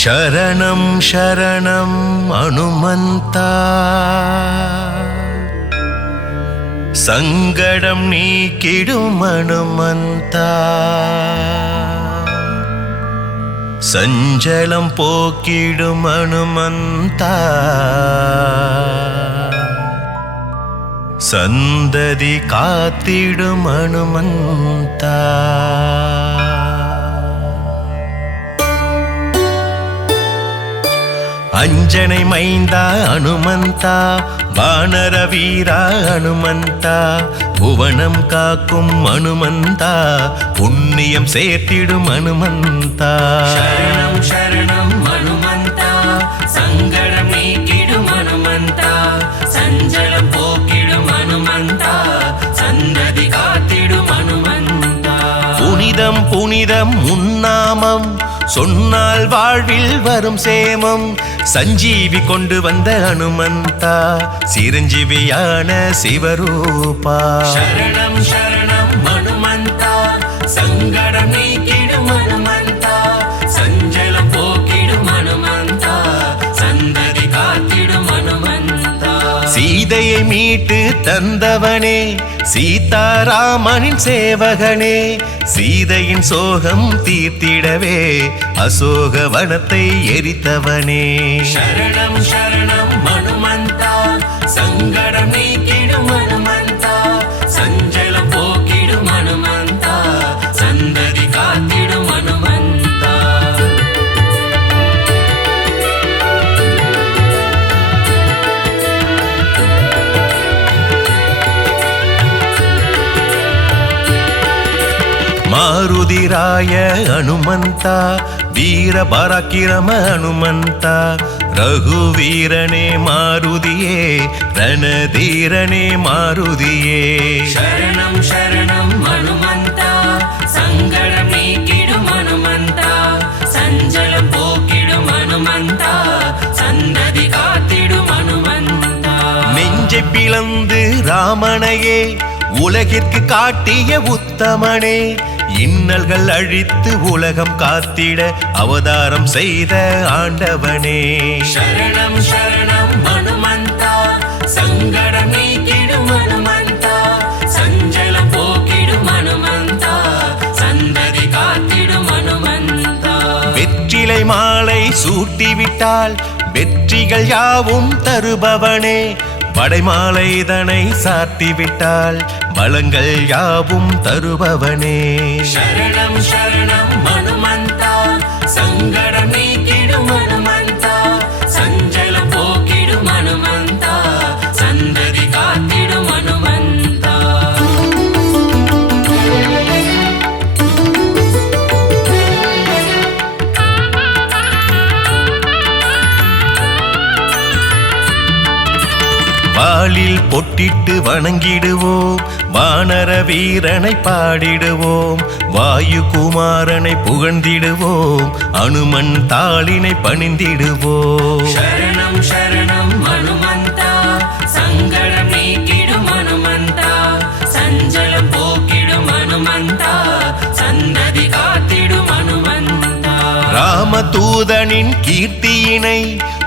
शरणं शरणं हनुमन्ता संगडं नीकिडुम हनुमन्ता संजलं पोक्किडुम हनुमन्ता संददि कात्तिडुम हनुमन्ता अंजनै मैंदा हनुमन्ता वानर वीरा हनुमन्ता भुवनं काक्कुम हनुमन्ता पुण्यं सेर्तिडुम हनुमन्ता शरणं शरणं हनुमन्ता संगडं नीकिडुम हनुमन्ता संजलं पोक्किडुम हनुमन्ता संददि कात्तिडुम हनुमन्ता पुनिदं पुनिदं मुन्नामं சொன்னால் வாழ்வில் வரும் சேமம் சஞ்சீவி கொண்டு வந்த ஹனுமந்தா சிரஞ்சீவியான சிவரூபா शरणं शरणं हनुमन्ता संगडं नीकिडुम हनुमन्ता संजलं पोक्किडुम हनुमन्ता संददि कात्तिडुम हनुमन्ता சீதையை மீட்டு தந்தவனே சீதாராமனின் சேவகனே சீதையின் சோகம் தீர்த்திடவே அசோக வனத்தை எரித்தவனே शरणं शरणं हनुमन्ता संगडं नीकिडुम हनुमन्ता संजलं पोक्किडुम हनुमन्ता संददि कात्तिडुम हनुमन्ता मारुतिराय हनुमन्ता वीर पराक्रम हनुमन्ता रघुवीरने मारुतिये रणधीरने मारुतिये शरणं शरणं हनुमन्ता संगडं नीकिडुम हनुमन्ता संजलं पोक्किडुम हनुमन्ता संददि कात्तिडुम हनुमन्ता நெஞ்சை பிளந்து ராமனையே உலகிற்கு காட்டிய உத்தமனே இன்னல்கள் அழித்து உலகம் காத்திட அவதாரம் செய்த ஆண்டவனே शरणं शरणं हनुमन्ता संगडं नीकिडुम हनुमन्ता संजलं पोक्किडुम हनुमन्ता संददि कात्तिडुम हनुमन्ता வெற்றிலை மாலை சூட்டிவிட்டால் வெற்றிகள் யாவும் தருபவனே படைமாலை இதனை சாட்டிவிட்டால் பலங்கள் யாவும் தருபவனே शरणं शरणं हनुमन्ता संगडं नीकिडुम हनुमन्ता संजलं पोक्किडुम हनुमन्ता संददि कात्तिडुम हनुमन्ता வாளில் பொட்டிட்டு வணங்கிடுவோம் வானர வீரனை பாடிடுவோம் வாயு குமாரனை புகழ்ந்திடுவோம் அனுமன் தாளினை பணிந்திடுவோம் शरणं शरणं हनुमन्ता संगडं नीकिडुम हनुमन्ता संजलं पोक्किडुम हनुमन्ता संददि कात्तिडुम हनुमन्ता ராமதூதனின் கீர்த்தியினை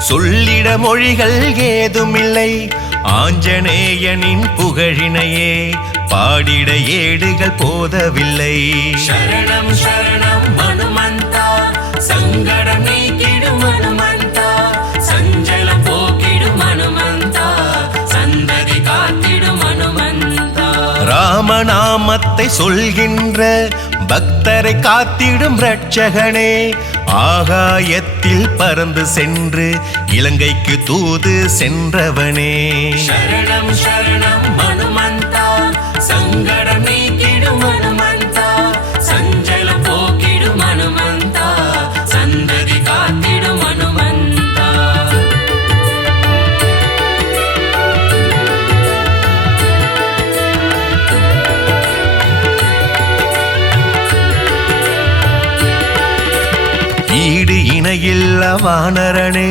சொல்லிட மொழிகள் ஏதுமில்லை ஆஞ்சநேயனின் புகழினையே பாடிட ஏடுகள் போதவில்லை शरणं शरणं हनुमन्ता संगडं नीकिडुम हनुमन्ता संजलं पोक्किडुम हनुमन्ता संददि कात्तिडुम हनुमन्ता ராமநாமத்தை சொல்கின்ற பக்தரை காத்திடும் இரட்சகனே ஆகாயத்தில் பறந்து சென்று இலங்கைக்கு தூது சென்றவனே शरणं शरणं हनुमन्ता संगडं नीकिडुम हनुमन्ता संजलं पोक्किडुम हनुमन्ता संददि कात्तिडुम हनुमन्ता ஈடு இணையில்ல வானரனே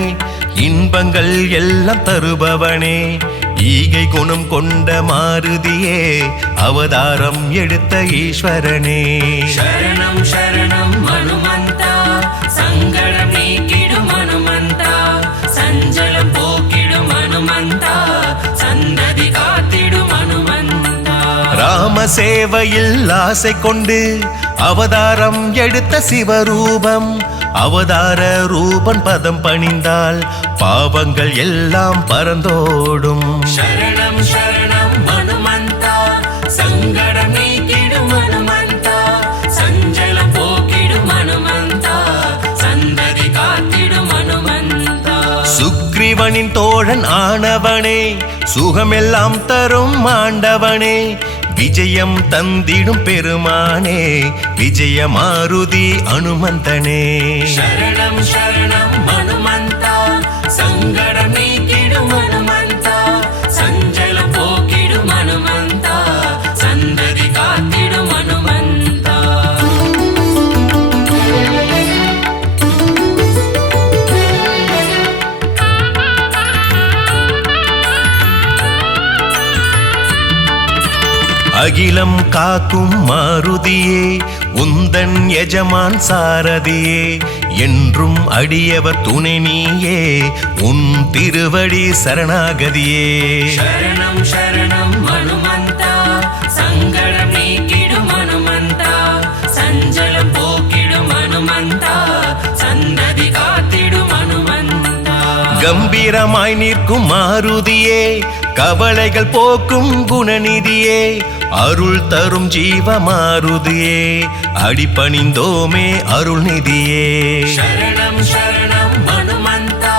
இன்பங்கள் எல்லாம் தருபவனே ஈகை குணம் கொண்ட மாருதியே அவதாரம் எடுத்த ஈஸ்வரனே शरणं शरणं हनुमन्ता संगडं नीकिडुम சேவையில் ஆசை கொண்டு அவதாரம் எடுத்த சிவரூபம். அவதார ரூபன் பதம் பணிந்தால் பாவங்கள் எல்லாம் பறந்தோடும். சரணம் சரணம் ஹனுமந்தா, சங்கடம் நீக்கிடும் ஹனுமந்தா, சஞ்சலம் போக்கிடும் ஹனுமந்தா, சந்ததி காத்திடும் ஹனுமந்தா. சுக்ரீவனின் தோழன் ஆனவனே, சுகமெல்லாம் தரும் ஆண்டவனே, விஜயம் தந்திடும் பெருமானே, விஜய மாருதி அனுமந்தனே. சரணம் சரணம் ஹனுமந்தா, சங்கடம் நீக்கிடும் ஹனுமந்தா, சஞ்சலம் போக்கிடும் ஹனுமந்தா, சந்ததி காத்திடும் ஹனுமந்தா. அகிலம் காக்கும் மாருதியே, உந்தன் எஜமான் சாரதியே, என்றும் அடியவர் துணை நீயே, உன் திருவடி சரணாகதியே. சரணம் சரணம் ஹனுமந்தா, சங்கடம் நீக்கிடும் ஹனுமந்தா, சஞ்சலம் போக்கிடும் ஹனுமந்தா, சந்ததி காத்திடும் ஹனுமந்தா. கம்பீரமாய் நிற்கும் மாருதியே, கவலைகள் போக்கும் குணநிதியே, அருள் தரும் ஜீவ மாருதியே, அடிபணிந்தோமே அருள்நிதியே. சரணம் சரணம் ஹனுமந்தா,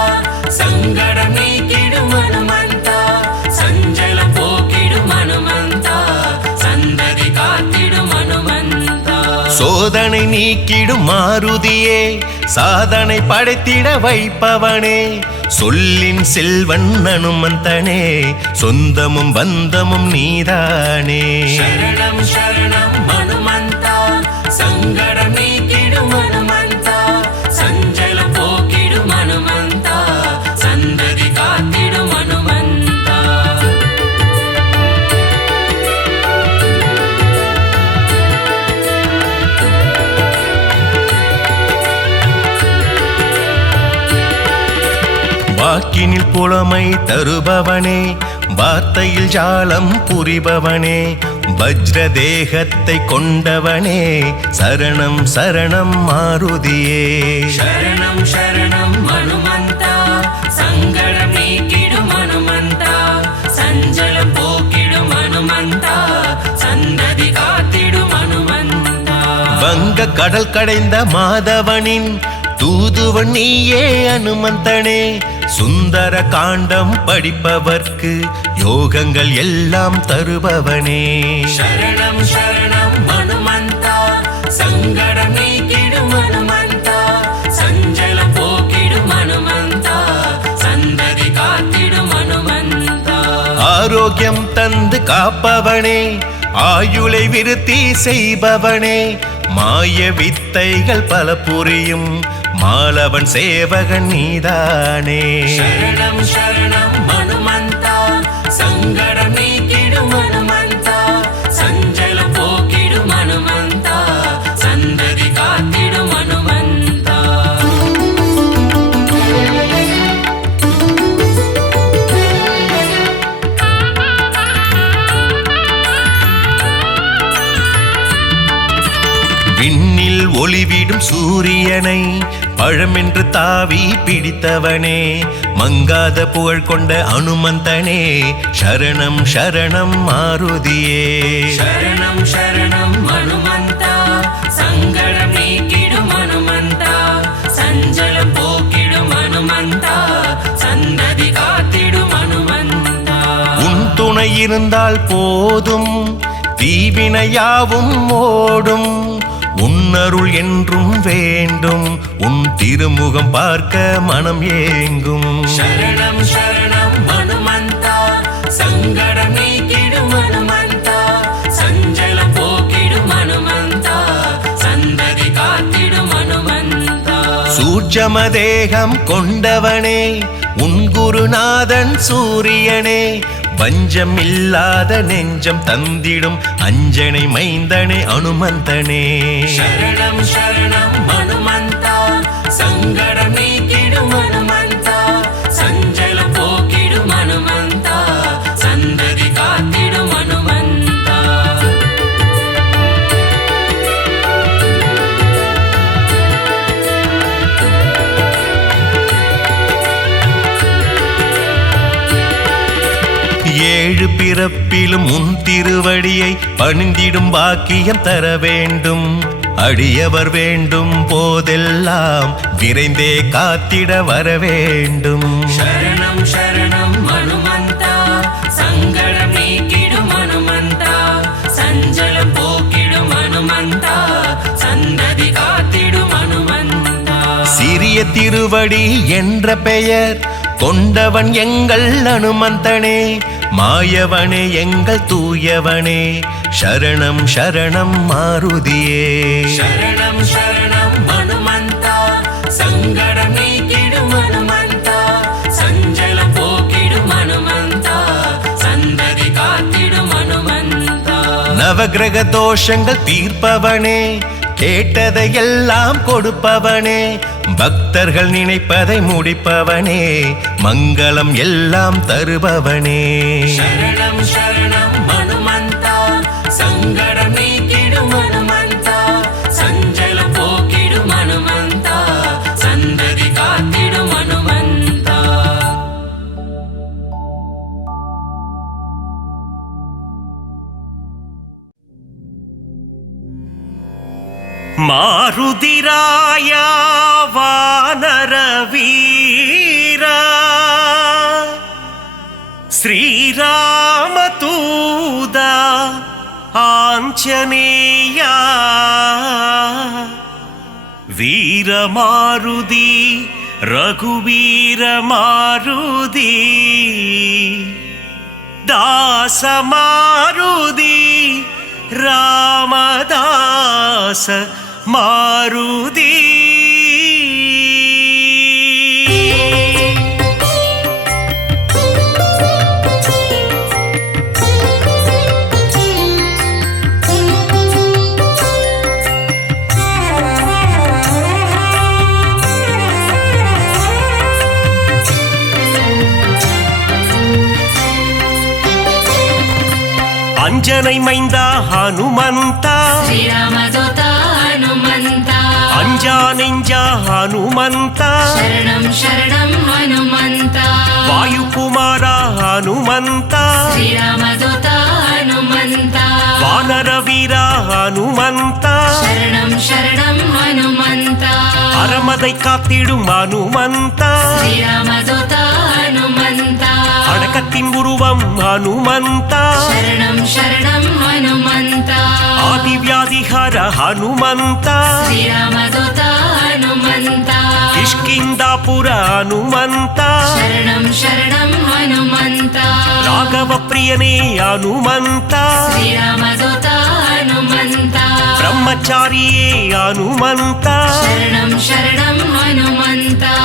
சங்கடம் நீக்கிடும் ஹனுமந்தா, சஞ்சலம் போக்கிடும் ஹனுமந்தா, சந்ததி காத்திடும் ஹனுமந்தா. சோதனை நீக்கிடும் மாருதியே, சாதனை படைத்திட வைப்பவனே, சொல்லின் செல்வன் அனுமந்தனே, சொந்தமும் பந்தமும் நீதானே. சரணம் சரணம் ஹனுமந்தா, சங்கடம் நீக்கிடும் ஹனுமந்தா, சஞ்சலம் போக்கிடும் ஹனுமந்தா, சந்ததி காத்திடும் ஹனுமந்தா. வாக்கினில் புலமை தருபவனே, வார்த்தையில் ஜாலம் புரிபவனே, வஜ்ர தேகத்தை கொண்டவனே, சரணம் சரணம் மாருதியே. சரணம் சரணம் ஹனுமந்தா, சங்கடம் நீக்கிடும் ஹனுமந்தா, சஞ்சலம் போக்கிடும் ஹனுமந்தா, சந்ததி காத்திடும் ஹனுமந்தா. வங்க கடல் கடைந்த மாதவனின் தூதுவன் நீயே அனுமந்தனே, சுந்தர காண்டம் படிப்பவர்க்கு யோகங்கள் எல்லாம் தருபவனே. சரணம் சரணம் ஹனுமந்தா, சங்கடம் நீக்கிடும் ஹனுமந்தா, சஞ்சலம் போக்கிடும் ஹனுமந்தா, சந்ததி காத்திடும் ஹனுமந்தா. ஆரோக்கியம் தந்து காப்பவனே, ஆயுளை விருத்தி செய்பவனே, மாய வித்தைகள் பல புரியும் மாலவன் சேவகன் நீதானே. சரணம் சரணம் ஹனுமந்தா, சங்கடம் நீக்கிடும் ஹனுமந்தா, சஞ்சலம் போக்கிடும் ஹனுமந்தா, சந்ததி காத்திடும் ஹனுமந்தா. விண்ணில் ஒளிவிடும் சூரியனை பழமென்று தாவி பிடித்தவனே, மங்காத புகழ் கொண்ட அனுமந்தனே, சரணம் சரணம் மாருதியே. சரணம் சரணம் ஹனுமந்தா, சங்கடம் நீக்கிடும் ஹனுமந்தா, சஞ்சலம் போக்கிடும் ஹனுமந்தா, சந்ததி காத்திடும் ஹனுமந்தா. உன் துணை இருந்தால் போதும், தீவினையாவும் ஓடும், உன்னருள் என்றும் வேண்டும், உன் திருமுகம் பார்க்க மனம் ஏங்கும். சரணம் சரணம் ஹனுமந்தா, சங்கடம் நீக்கிடும் ஹனுமந்தா, சஞ்சலம் போக்கிடும் ஹனுமந்தா, சந்ததி காத்திடும் ஹனுமந்தா. சூட்சம தேகம் கொண்டவனே, உன் குருநாதன் சூரியனே, வஞ்சம் இல்லாத நெஞ்சம் தந்திடும் அஞ்சனை மைந்தனே அனுமந்தனே. சரணம் சரணம் ஹனுமந்தா, சங்கடம் நீக்கிடும் ஹனுமந்தா, சஞ்சலம் போக்கிடும் ஹனுமந்தா, சந்ததி காத்திடும் ஹனுமந்தா. பிறப்பிலும் உன் திருவடியை பணிந்திடும் பாக்கியம் தர வேண்டும். அடியவர் வேண்டும் போதெல்லாம் விரைந்தே காத்திட வர வேண்டும். சரணம் சரணம் ஹனுமந்தா, சங்கடம் நீக்கிடும் ஹனுமந்தா, சஞ்சலம் போக்கிடும் ஹனுமந்தா, சந்ததி காத்திடும் ஹனுமந்தா. சிறிய திருவடி என்ற பெயர் கொண்டவன் எங்கள் ஹனுமந்தனே, மாயவனே எங்கள் தூயவனே, சரணம் சரணம் மாருதியே. சரணம் சரணம் ஹனுமந்தா, சங்கடம் நீக்கிடும் ஹனுமந்தா, சஞ்சலம் போக்கிடும் ஹனுமந்தா, சந்ததி காத்திடும் ஹனுமந்தா. நவகிரக தோஷங்கள் தீர்ப்பவனே, கேட்டதையெல்லாம் கொடுப்பவனே, பக்தர்கள் நினைப்பதை முடிப்பவனே, மங்களம் எல்லாம் தருபவனே. சரணம் சரணம் ஹனுமந்தா, சங்கடம் நீக்கிடும் ஹனுமந்தா, சஞ்சலம் போக்கிடும் ஹனுமந்தா, சந்ததி காத்திடும் ஹனுமந்தா. மாருதிராயா வானர வீரா, ஸ்ரீராமதூதா ஆஞ்சநேயா, வீரமாருதி ரகுவீரமாருதி, தாசமாருதி ராமதாச மாருதி. அஞ்சனை மைந்தா ஹனுமந்தா, ஸ்ரீராமதூதா ஹனுமந்தா, அஞ்சா நெஞ்சா ஹனுமந்தா, சரணம் சரணம் ஹனுமந்தா, வாயுகுமாரா ஹனுமந்தா, ஸ்ரீராமதூதா ஹனுமந்தா, வானர வீரா ஹனுமந்தா, சரணம் சரணம் ஹனுமந்தா, அறமதை காத்திடும் ஹனுமந்தா, ஸ்ரீராமதூதா ஹனுமந்தா, அடக்கத்தின் உருவம் ஹனுமந்தா, சரணம் சரணம் ஹனுமந்தா, ஆதிவியாதிஹர ஹனுமந்தா, ஸ்ரீராமதூதா ஹனுமந்தா, கிஷ்கிந்தாபுர ஹனுமந்தா, சரணம் சரணம் ஹனுமந்தா, ராகவ பிரியனே ஹனுமந்தா, ஸ்ரீராமதூதா ஹனுமந்தா, பிரம்மச்சாரியே ஹனுமந்தா, சரணம் சரணம் ஹனுமந்தா.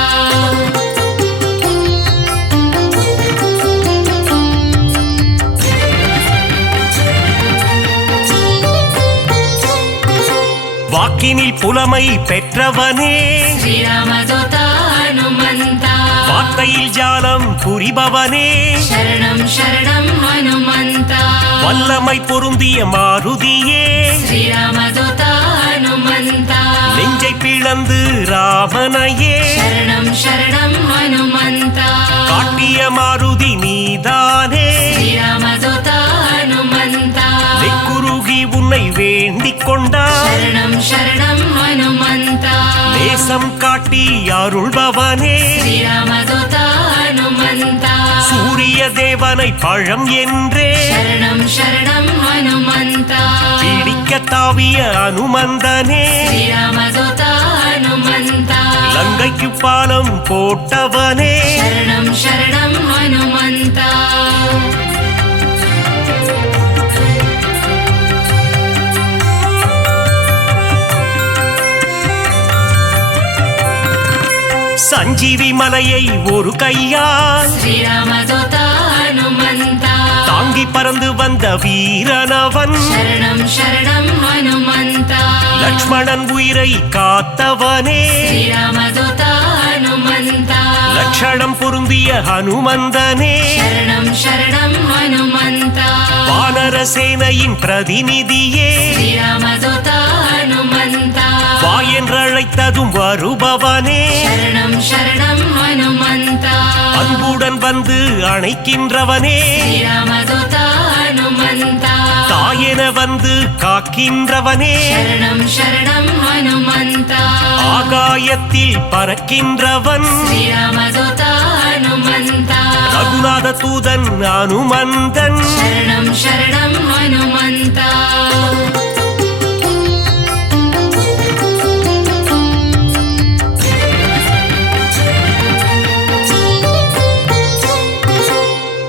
வாக்கினில் புலமை பெற்றவனே, ஸ்ரீராமதூதா ஹனுமந்தா, வார்த்தையில் ஜாலம் புரிபவனே, சரணம் சரணம் ஹனுமந்தா, வல்லமை பொருந்திய மாருதியே, ஸ்ரீராமதூதா ஹனுமந்தா, நெஞ்சை பிளந்து ராமனையே, சரணம் சரணம் ஹனுமந்தா, காட்டிய மாருதி நீதானே, ஸ்ரீராமதூதா ஹனுமந்தா, நெக்குருகி உன்னை வேண்டிக் கொண்டார், சரணம் சரணம் ஹனுமந்தா, நேசம் காட்டி அருள்பவனே, ஸ்ரீராமதூதா ஹனுமந்தா, சூரிய தேவனை பழம் என்றே சரணம் சரணம் ஹனுமந்தா, பிடிக்க தாவிய அனுமந்தனே, ஸ்ரீராமதூதா ஹனுமந்தா, லங்கைக்கு பாலம் போட்டவனே, சரணம் சரணம் ஹனுமந்தா. சஞ்சீவி மலையை ஒரு கையால் ஸ்ரீராமதூதா ஹனுமந்தா, தாங்கி பறந்து வந்த வீரனவன், சரணம் சரணம் ஹனுமந்தா, லக்ஷ்மணன் உயிரை காத்தவனே, ஸ்ரீராமதூதா ஹனுமந்தா, லட்சணம் பொருந்திய ஹனுமந்தனே, சரணம் சரணம் ஹனுமந்தா, வானர சேனையின் பிரதிநிதியே, ஸ்ரீராமதூதா ஹனுமந்தா, வா என்றழைத்ததும் வருபவனே, சரணம் சரணம் ஹனுமந்தா, அன்புடன் வந்து அணைக்கின்றவனே ஸ்ரீராமதூத ஹனுமந்தா தாயென வந்து காக்கின்றவனே சரணம் சரணம் ஹனுமந்தா ஆகாயத்தில் பறக்கின்றவன் ஸ்ரீராமதூத ஹனுமந்தா ரகுநாத தூதன் அனுமந்தன் சரணம் சரணம் ஹனுமந்தா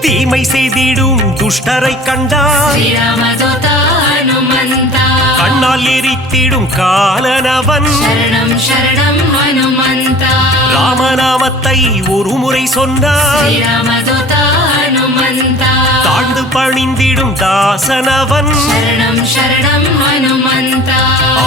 தீமை செய்திடும் துஷ்டரை கண்டால் ஸ்ரீராமதூத ஹனுமந்தா கண்ணால் எரித்திடும் காலனவன் சரணம் சரணம் ஹனுமந்தா ராமநாமத்தை ஒரு முறை சொன்னால் ஸ்ரீராமதூத ஹனுமந்தா தாழ்ந்து பணிந்திடும் தாசனவன் சரணம் சரணம் ஹனுமந்தா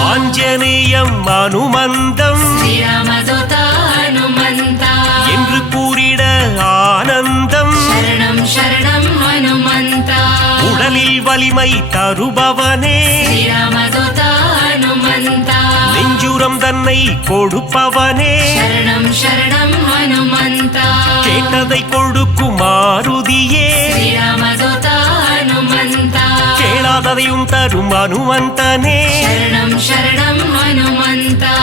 ஆஞ்சநேயம் அனுமந்தம் ஸ்ரீராமதூத ஹனுமந்தா என்று கூறிட ஆனந்தம் சரணம் சரணம் ஹனுமந்தா உடலில் வலிமை தருபவனே ஸ்ரீராமதூத ஹனுமந்தா நெஞ்சுரம் தன்னை கொடுப்பவனே சரணம் சரணம் ஹனுமந்தா கேட்டதை கொடுக்கும் மாருதியே ஸ்ரீராமதூத ஹனுமந்தா கேளாததையும் தரும் அனுமந்தனே சரணம் சரணம் ஹனுமந்தா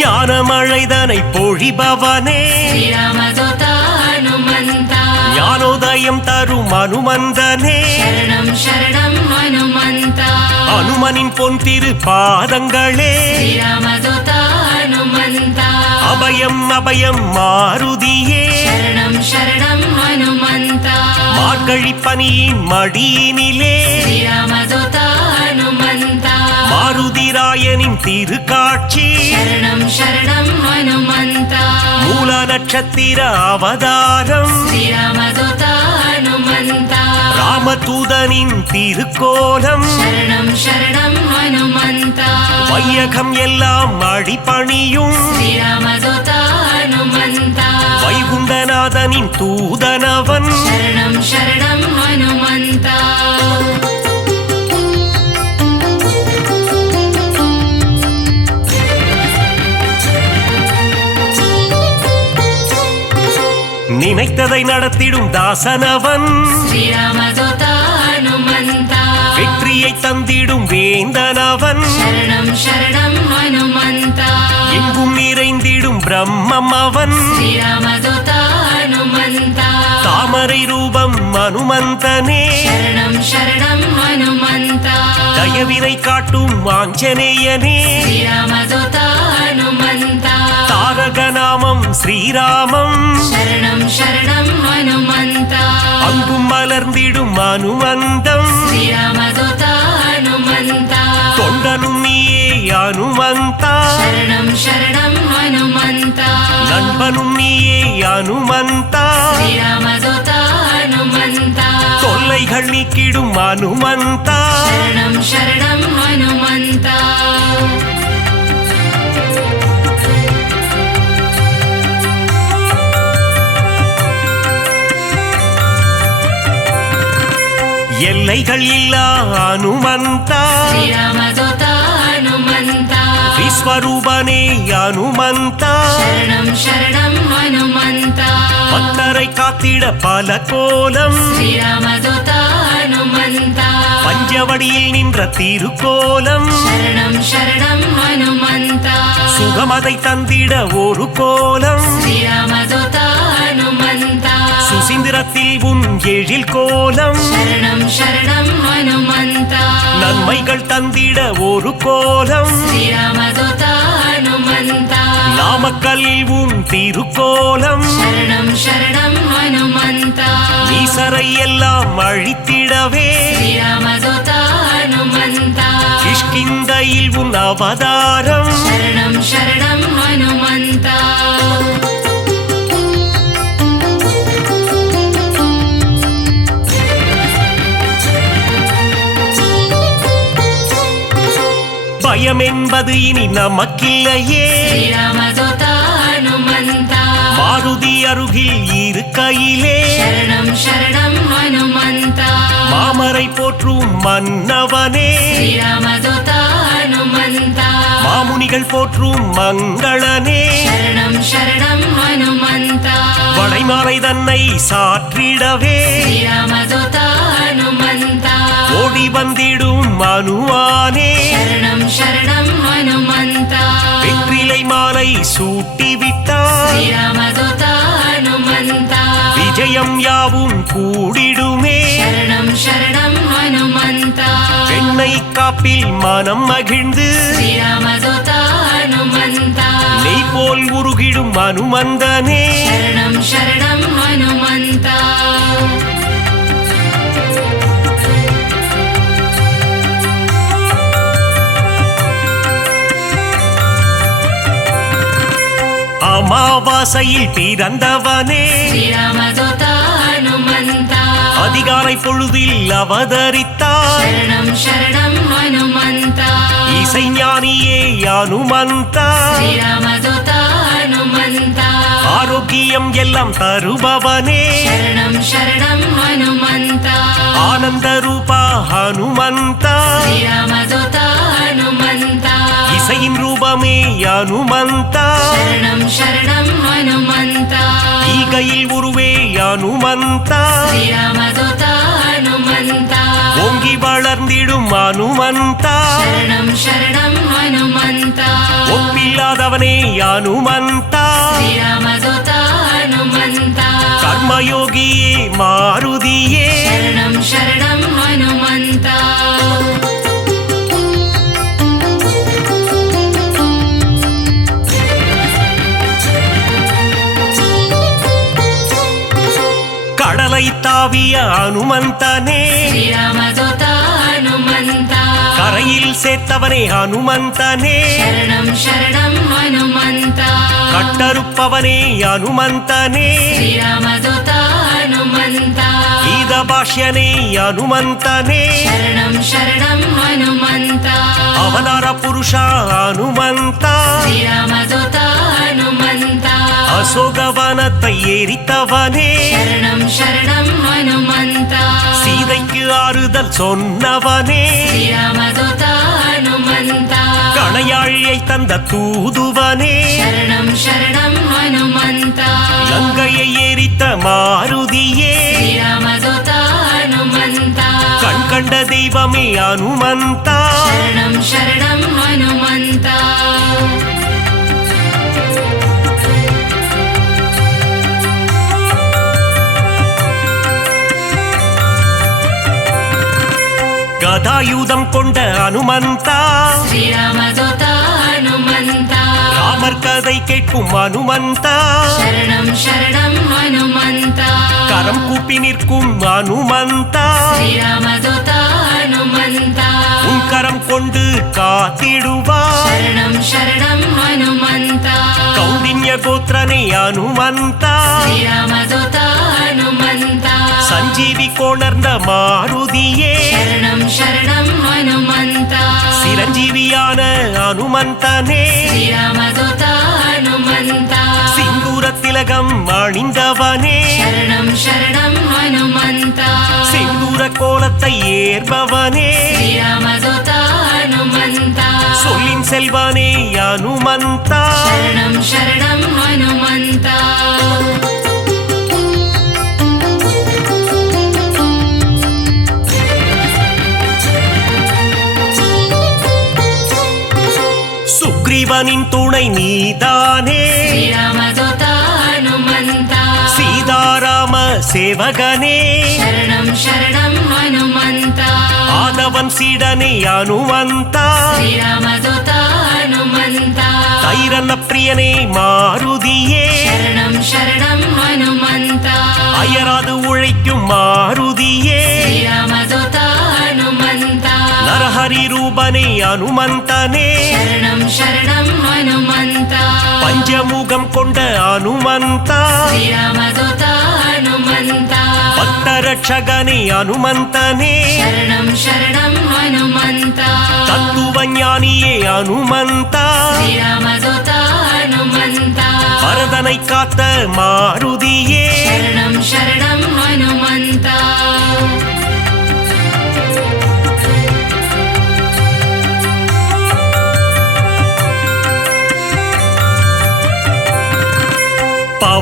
ஞானமழைதனை பொழிபவனே ஸ்ரீராமதூத ஹனுமந்தா ஞானோதயம் தரும் அனுமந்தனே சரணம் சரணம் ஹனுமந்தா அனுமனின் பொன் திரு பாதங்களே ஸ்ரீராமதூத ஹனுமந்தா அபயம் அபயம் மாருதியே சரணம் சரணம் ஹனுமந்தா மார்கழி பனியின் மடியினிலே ஸ்ரீராமதூத ஹனுமந்தா மாருதிராயனின் திருக்காட்சி சரணம் சரணம் ஹனுமந்தா மூல நட்சத்திர அவதாரம் ஸ்ரீராமதூத ஹனுமந்தா ராமதூதனின் திருக்கோலம் சரணம் சரணம் ஹனுமந்தா வையகம் எல்லாம் அடிபணியும் ஸ்ரீராமதூத ஹனுமந்தா வைகுண்டநாதனின் தூதனவன் சரணம் சரணம் ஹனுமந்தா நினைத்ததை நடத்திடும் தாசனவன் ஸ்ரீராமதூத ஹனுமந்தா வெற்றியை தந்திடும் வேந்தனவன் சரணம் சரணம் ஹனுமந்தா எங்கும் நிறைந்திடும் பிரம்மம் அவன் ஸ்ரீராமதூத ஹனுமந்தா தாமரை ரூபம் அனுமந்தனே சரணம் சரணம் ஹனுமந்தா தயவினை காட்டும் ஆஞ்சநேயனே ஸ்ரீராமதூத ஹனுமந்தா தாரக நாமம் ஸ்ரீராமம் சரணம் சரணம் ஹனுமந்தா அங்கும் மலர்ந்திடும் அனுமந்தம் ஸ்ரீராமதூத ஹனுமந்தா தொண்டனும் நீயே அனுமந்தா சரணம் சரணம் ஹனுமந்தா நண்பனும் நீயே அனுமந்தா ஸ்ரீராமதூத ஹனுமந்தா தொல்லைகள் நீக்கிடும் அனுமந்தா சரணம் சரணம் ஹனுமந்தா எல்லைகள் இல்லா அனுமந்தா ஸ்ரீராமதூத ஹனுமந்தா விஸ்வரூபனே அனுமந்தா சரணம் சரணம் ஹனுமந்தா பக்தரை காத்திட பல கோலம் ஸ்ரீராமதூத ஹனுமந்தா பஞ்சவடியில் நின்ற திருக்கோலம் சரணம் சரணம் ஹனுமந்தா சுகமதை தந்திட ஒரு கோலம் ஸ்ரீராமதூத ஹனுமந்தா சுசீந்திரத்தில் உன் எழில் கோலம் சரணம் சரணம் ஹனுமந்தா நன்மைகள் தந்திட ஒரு கோலம் ஸ்ரீராமதூத ஹனுமந்தா நாமக்கல்லில் உன் திருக்கோலம் சரணம் சரணம் ஹனுமந்தா ஈசரை எல்லாம் அழித்திடவே ஸ்ரீராமதூத ஹனுமந்தா கிஷ்கிந்தையில் உன் அவதாரம் சரணம் சரணம் ஹனுமந்தா பயம் என்பது இனி நமக்கில்லையே ஸ்ரீராமதூத ஹனுமந்தா மாருதி அருகில் இருக்கையிலே சரணம் சரணம் ஹனுமந்தா மாமரை போற்றும் மன்னவனே ஸ்ரீராமதூத ஹனுமந்த மாமுனிகள் போற்றும் மங்களனே சரணம் சரணம் ஹனுமந்த வளைமாலை தன்னை சாற்றிடவே ஸ்ரீராமதூத ஹனுமந்த ஓடி வந்திடும் மனுவானே சரணம் சரணம் ஹனுமந்த வெற்றிலை மாலை சூட்டிவிட்டார் ஸ்ரீராமதூத ஹனுமந்த விஜயம் யாவும் கூடிடுமே சரணம் சரணம் ஹனுமந்த வெண்ணை காப்பில் மனம் மகிழ்ந்து ஸ்ரீராமதூத ஹனுமந்த நெய் போல் உருகிடும் அனுமந்தனே சரணம் சரணம் ஹனுமந்த அமாவாசையில் பிறந்தவனே ஸ்ரீராமதூத ஹனுமந்த அதிகாலை பொழுதில் அவதரித்தார் சரணம் சரணம் ஹனுமந்த இசைஞானியே அனுமந்தா ஸ்ரீராமதூத ஹனுமந்த ஆரோக்கியம் எல்லாம் தருபவனே சரணம் சரணம் ஹனுமந்த ஆனந்த ரூபா ஹனுமந்தா ஸ்ரீராமதூத ஹனுமந்த இசையின் ரூபமே அனுமந்தா சரணம் சரணம் ஹனுமந்த ஈகையில் உருவே அனுமந்தா ஸ்ரீராமதூத ஹனுமந்த ஓங்கி வளர்ந்திடும் அனுமந்தா சரணம் சரணம் ஹனுமந்த ஒப்பில்லாதவனே அனுமந்தா ஸ்ரீராமதூத ஹனுமந்த கர்மயோகியே மாருதியே சரணம் சரணம் ஹனுமந்த கடலை தாவிய அனுமந்தனே ஸ்ரீராமதூத ஹனுமந்த கரையில் சேர்த்தவனே அனுமந்தனே சரணம் சரணம் ஹனுமந்த கட்டறுப்பவனே அனுமந்தனே ஸ்ரீராமதூத ஹனுமந்த கீத பாஷ்யனே அனுமந்தனே சரணம் சரணம் ஹனுமந்த அவதார புருஷா அனுமந்தா ஸ்ரீராமதூத ஹனுமந்த அசோகவனத்தை எரித்தவனே சரணம் சரணம் ஹனுமந்த சீதைக்கு ஆறுதல் சொன்னவனே ஸ்ரீராமதூத ஹனுமந்த கணையாழியை தந்த தூதுவனே சரணம் சரணம் ஹனுமந்த லங்கையை எரித்த மாருதியே ஸ்ரீராமதூத ஹனுமந்த கண் கண்ட தெய்வமே அனுமந்தா சரணம் சரணம் ஹனுமந்த கதாயுதம் கொண்ட அனுமந்தா ஸ்ரீராமதூத ஹனுமந்த ராமர் கதை கேட்கும் அனுமந்தா சரணம் சரணம் ஹனுமந்த கரம் கூப்பி நிற்கும் அனுமந்தா ஸ்ரீராமதூத ஹனுமந்த உன் கரம் கொண்டு காத்திடுவார் சரணம் சரணம் ஹனுமந்த கௌண்டின்ய கோத்திரனே அனுமந்தா ஸ்ரீராமதூத ஹனுமந்த சஞ்சீவி கோணர்ந்த மாருதியே சரணம் சரணம் ஹனுமந்த சிரஞ்சீவியான அனுமந்தனே ஸ்ரீராமதூத ஹனுமந்த சிந்தூர திலகம் அணிந்தவனே சரணம் சரணம் ஹனுமந்த செந்தூர கோலத்தை ஏற்பவனே ஸ்ரீராமதூத ஹனுமந்த சொல்லின் செல்வனே அனுமந்தா சரணம் சரணம் ஹனுமந்த சுக்ரீவனின் துணை நீதானே ஸ்ரீராமதூத ஹனுமந்த சீதாராம சேவகனே சரணம் சரணம் ஹனுமந்த ஆதவன் சீடனே அனுமந்தா ஸ்ரீராமதூத ஹனுமந்த தைரன பிரியனே மாருதியே சரணம் சரணம் ஹனுமந்த அயராது உழைக்கும் மாருதியே ஸ்ரீராமதூத ஹனுமந்த நரஹரி ரூபனே அனுமந்தனே சரணம் சரணம் ஹனுமந்த பஞ்சமுகம் கொண்ட அனுமந்தா ஸ்ரீராமதூத ஹனுமந்த பக்தரட்சகனே அனுமந்தனே சரணம் சரணம் ஹனுமந்த தத்துவ ஞானியே அனுமந்தா ஸ்ரீராமதூத ஹனுமந்த பரதனை காத்த மாருதியே சரணம் சரணம் ஹனுமந்த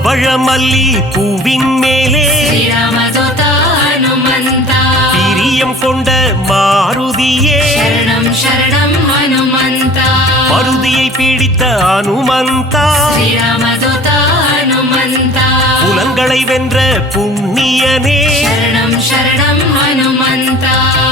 பவழமல்லி பூவின் மேலே ஸ்ரீராமதூத ஹனுமந்த பிரியம் கொண்ட மாருதியே சரணம் சரணம் ஹனுமந்த மருதியை பிடித்த அனுமந்தா ஸ்ரீராமதூத ஹனுமந்த புலன்களை வென்ற புண்ணியனே சரணம் சரணம் ஹனுமந்த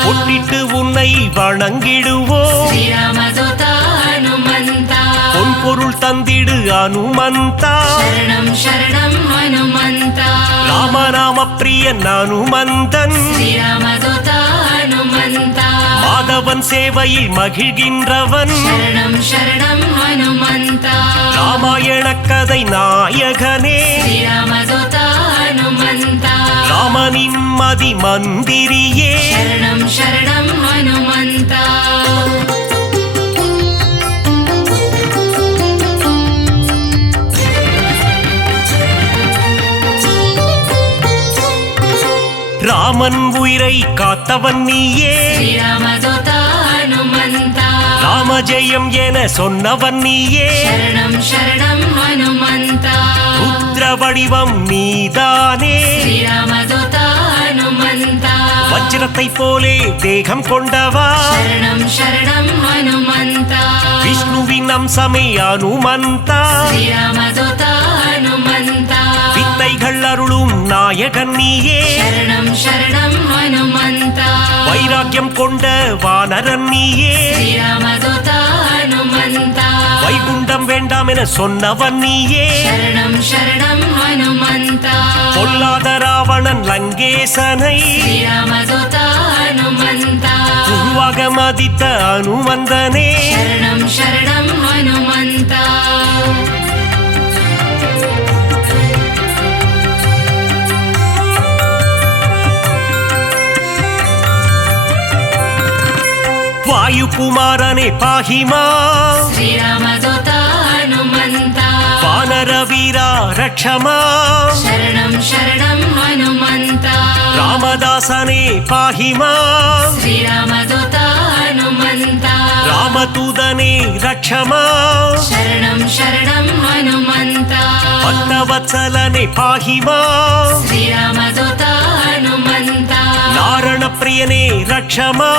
பொட்டிட்டு உன்னை வணங்கிடுவோம் ஸ்ரீராமதூத ஹனுமந்த பொன் பொருள் தந்திடு அனுமந்தா சரணம் சரணம் ஹனுமந்த ராமநாம பிரியன் அனுமந்தன் ஸ்ரீராமதூத ஹனுமந்த மாதவன் சேவையில் மகிழ்கின்றவன் சரணம் சரணம் ஹனுமந்த ராமாயண கதை நாயகனே ஸ்ரீராமதூத ஹனுமந்த ராமனின் மதி மந்திரியே சரணம் சரணம் ஹனுமந்த ராமன் உயிரை காத்தவன் நீயே ஸ்ரீராமதூத ஹனுமந்த ராமஜெயம் என சொன்னவன் நீயே சரணம் சரணம் ஹனுமந்த ருத்ர வடிவம் நீதானே ஸ்ரீராமதூத ஹனுமந்த வஜ்ரத்தை போலே தேகம் கொண்டவா சரணம் சரணம் ஹனுமந்த விஷ்ணுவின் அம்சமே அனுமந்தா ஸ்ரீராமதூத ஹனுமந்த வித்தைகள் அருளும் நாயகன் நீயே சரணம் சரணம் ஹனுமந்த வைராக்கியம் கொண்ட வானரன் நீயே ஸ்ரீராமதூத ஹனுமந்த வைகுண்டம் வேண்டாம் என சொன்னவன் நீயே சரணம் சரணம் ஹனுமந்த பொல்லாத ராவணன் லங்கேசனை ஸ்ரீராமதூத ஹனுமந்த குருவாக மதித்த அனுமந்தனே சரணம் சரணம் ஹனுமந்த வாயுகுமாரனே பாகிமா ஸ்ரீராமதூத ஹனுமந்த வானர வீரா ரக்ஷமா சரணம் சரணம் ஹனுமந்த ராமதாசனே பாகிமா ஸ்ரீராமதூத ஹனுமந்த ராமதூதனே ரக்ஷமா சரணம் சரணம் ஹனுமந்த பக்தவத்சலனே பாகிமா ஸ்ரீராமதூத ஹனுமந்த நாரண பிரியனே ரக்ஷமா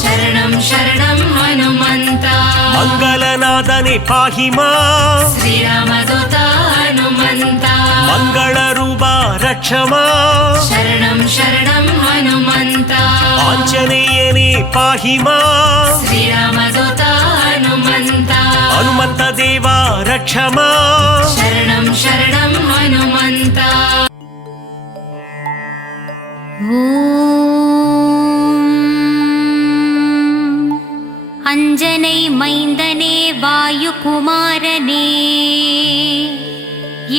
சரணம் சரணம் ஹனுமந்த மங்களநாதனே பாகிமா ஸ்ரீராமதூத ஹனுமந்த மங்கள ரூபா ரக்ஷமா சரணம் சரணம் ஹனுமந்த ஆஞ்சநேயனே பாகிமா ஸ்ரீராமதூத ஹனுமந்த ஹனுமந்த தேவா ரக்ஷமா சரணம் சரணம் ஹனுமந்த அஞ்சனை மைந்தனே வாயுகுமாரனே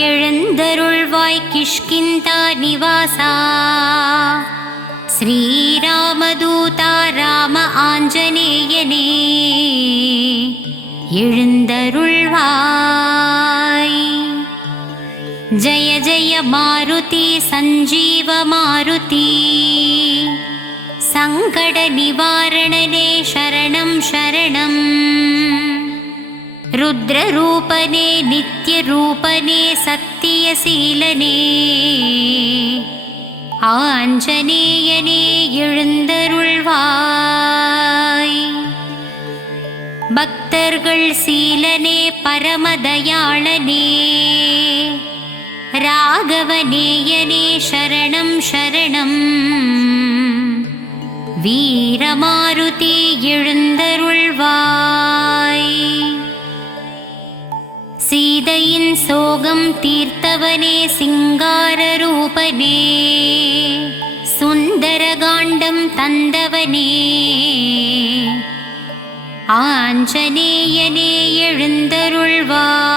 எழுந்தருள்வாய் கிஷ்கிந்தா நிவாசா ஸ்ரீராமதூதா ராம ஆஞ்சநேயனே எழுந்தருள்வாய் ஜய ஜய மாருதி சஞ்சீவ மாருதி சங்கட நிவாரணனே சரணம் சரணம் ருத்ரரூபனே நித்யரூபனே சத்தியசீலனே ஆஞ்சநேயனே எழுந்தருள்வாய் பக்தர்கள் சீலனே பரமதயாளனே ராகவநேயனே சரணம் சரணம் வீரமாருதி எழுந்தருள்வாய் சீதையின் சோகம் தீர்த்தவனே சிங்காரரூபனே சுந்தரகாண்டம் தந்தவனே ஆஞ்சநேயனே எழுந்தருள்வாய்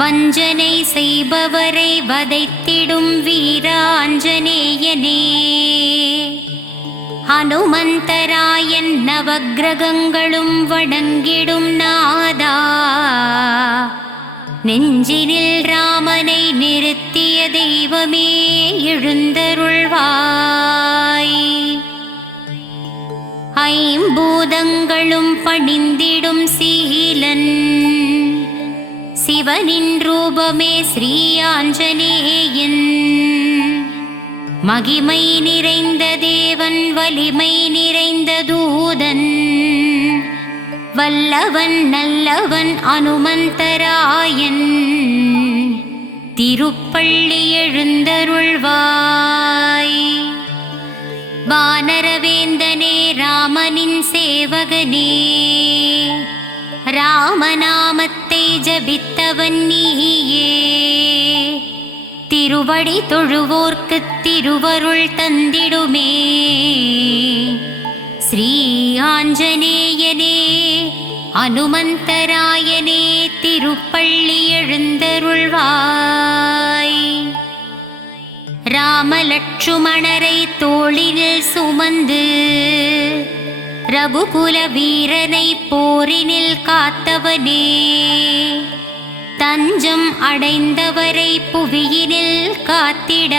வஞ்சனை செய்பவரை வதைத்திடும் வீராஞ்சநேயனே ஹனுமந்தராயன் நவக்கிரகங்களும் வணங்கிடும் நாதா நெஞ்சினில் ராமனை நிறுத்திய தெய்வமே எழுந்தருள்வாய் ஐம்பூதங்களும் பணிந்திடும் சீலன் சிவனின் ரூபமே ஸ்ரீ ஆஞ்சநேயன். மகிமை நிறைந்த தேவன், வலிமை நிறைந்த தூதன், வல்லவன் நல்லவன் அனுமந்தராயன். திருப்பள்ளி எழுந்தருள்வாய். வானரவேந்தனே, ராமனின் சேவகனே, ராமநாமத்தை ஜபித்தவன் நீயே. திருவடி தொழுவோர்க்குத் திருவருள் தந்திடுமே. ஸ்ரீ ஆஞ்சநேயனே, அனுமந்தராயனே, திருப்பள்ளி எழுந்தருள்வாய். ராமலட்சுமணரை தோளினில் சுமந்து ரகுகுல வீரனை போரினில் காத்தவனே, தஞ்சம் அடைந்தவரை புவியினில் காத்திட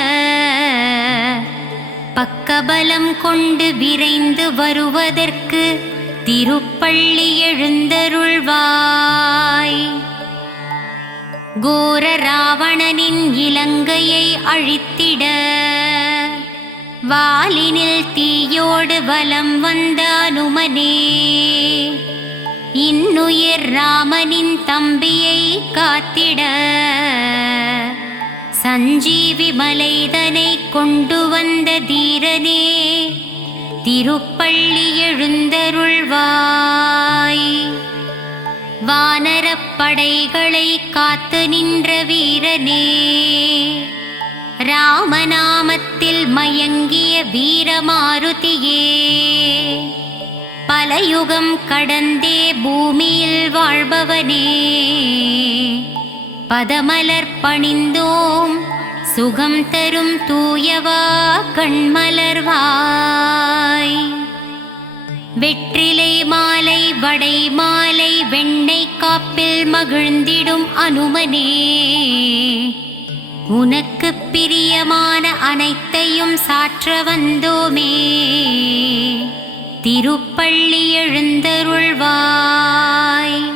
பக்கபலம் கொண்டு விரைந்து வருவதற்கு திருப்பள்ளி எழுந்தருள்வாய். கோர ராவணனின் இலங்கையை அழித்திட வாலினில் தீயோடு வலம் வந்த அனுமனே, இன்னுயிர் ராமனின் தம்பியை காத்திட சஞ்சீவி மலைதனை கொண்டு வந்த தீரனே, திருப்பள்ளி எழுந்தருள்வாய். வானரப் படைகளை காத்து நின்ற வீரனே, ராமநாமத்தில் மயங்கிய வீரமாருதியே, பல யுகம் கடந்தே பூமியில் வாழ்பவனே, பதமலர் பணிந்தோம் சுகம் தரும் தூயவா கண்மலர்வாய். வெற்றிலை மாலை வடை மாலை வெண்ணெய் காப்பில் மகிழ்ந்திடும் அனுமனே, உனக்கு பிரியமான அனைத்தையும் சாற்ற வந்தோமே. திருப்பள்ளி எழுந்தருள்வாய்.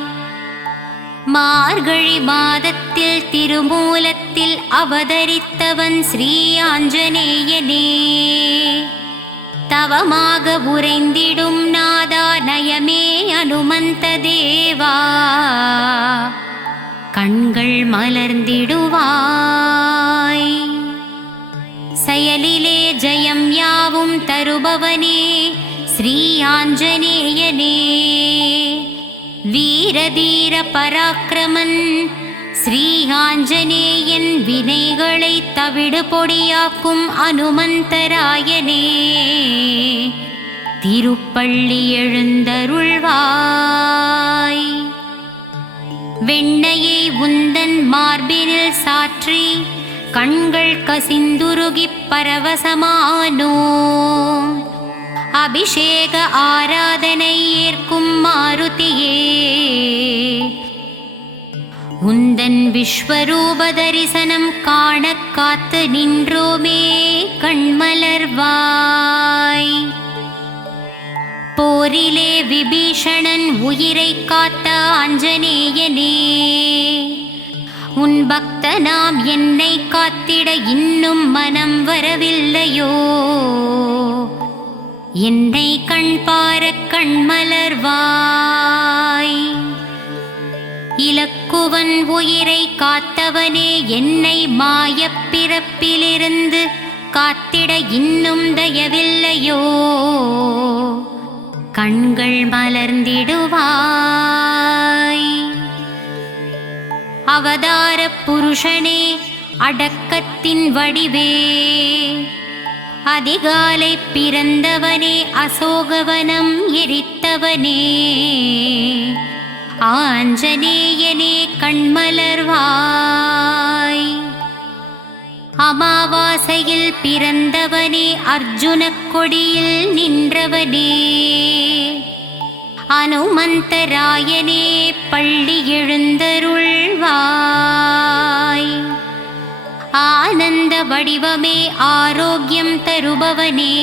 மார்கழி மாதத்தில் திருமூலத்தில் அவதரித்தவன் ஸ்ரீ ஆஞ்சநேயனே, தவமாக உறைந்திடும் நாதா நயமே அனுமந்த தேவா, கண்கள் மலர்ந்திடுவாய். செயலிலே ஜெயம் யாவும் தருபவனே ஸ்ரீ ஆஞ்சநேயனே, வீரதீர பராக்கிரமன் ஸ்ரீ ஆஞ்சநேயன், வினைகளை தவிடு பொடியாக்கும் அனுமந்தராயனே, திருப்பள்ளி எழுந்தருள்வாய். வெண்ணையை உந்தன் மார்பினில் சாற்றி கண்கள் கசிந்துருகிப் பரவசமானோம். அபிஷேக ஆராதனை ஏற்கும் மாருதியே, உந்தன் விஸ்வரூப தரிசனம் காண காத்து நின்றோமே கண்மலர்வாய். போரிலே விபீஷணன் உயிரை காத்த ஆஞ்சநேயனே, உன் பக்தனாம் என்னை காத்திட இன்னும் மனம் வரவில்லையோ, என்னை கண் பார கண்மலர்வாய். இலக்குவன் உயிரை காத்தவனே, என்னை மாயப் பிறப்பிலிருந்து காத்திட இன்னும் தயவில்லையோ, கண்கள் மலர்ந்திடுவாய். அவதார புருஷனே, அடக்கத்தின் வடிவே, அதிகாலை பிறந்தவனே, அசோகவனம் எரித்தவனே, ஆஞ்சநேயனே கண்மலர்வாய். அமாவாசையில் பிறந்தவனே, அர்ஜுனக் கொடியில் நின்றவனே, அனுமந்தராயனே பள்ளி எழுந்தருள்வாய். ஆனந்த வடிவமே, ஆரோக்கியம் தருபவனே,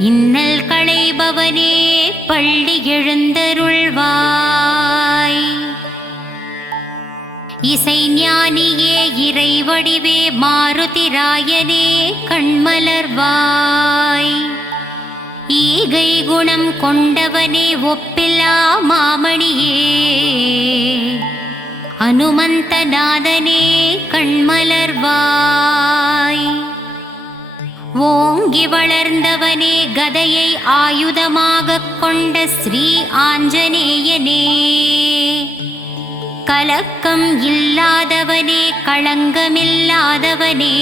இன்னல் களைபவனே பள்ளி எழுந்தருள்வாய். இசைஞானியே இறைவடிவே மாருதிராயனே கண்மலர்வாய். ஈகை குணம் கொண்டவனே ஒப்பில்லா மாமணியே அனுமந்தநாதனே கண்மலர்வாய். ஓங்கி வளர்ந்தவனே கதையை ஆயுதமாகக் கொண்ட ஸ்ரீ ஆஞ்சநேயனே கலக்கம் இல்லாதவனே களங்கமில்லாதவனே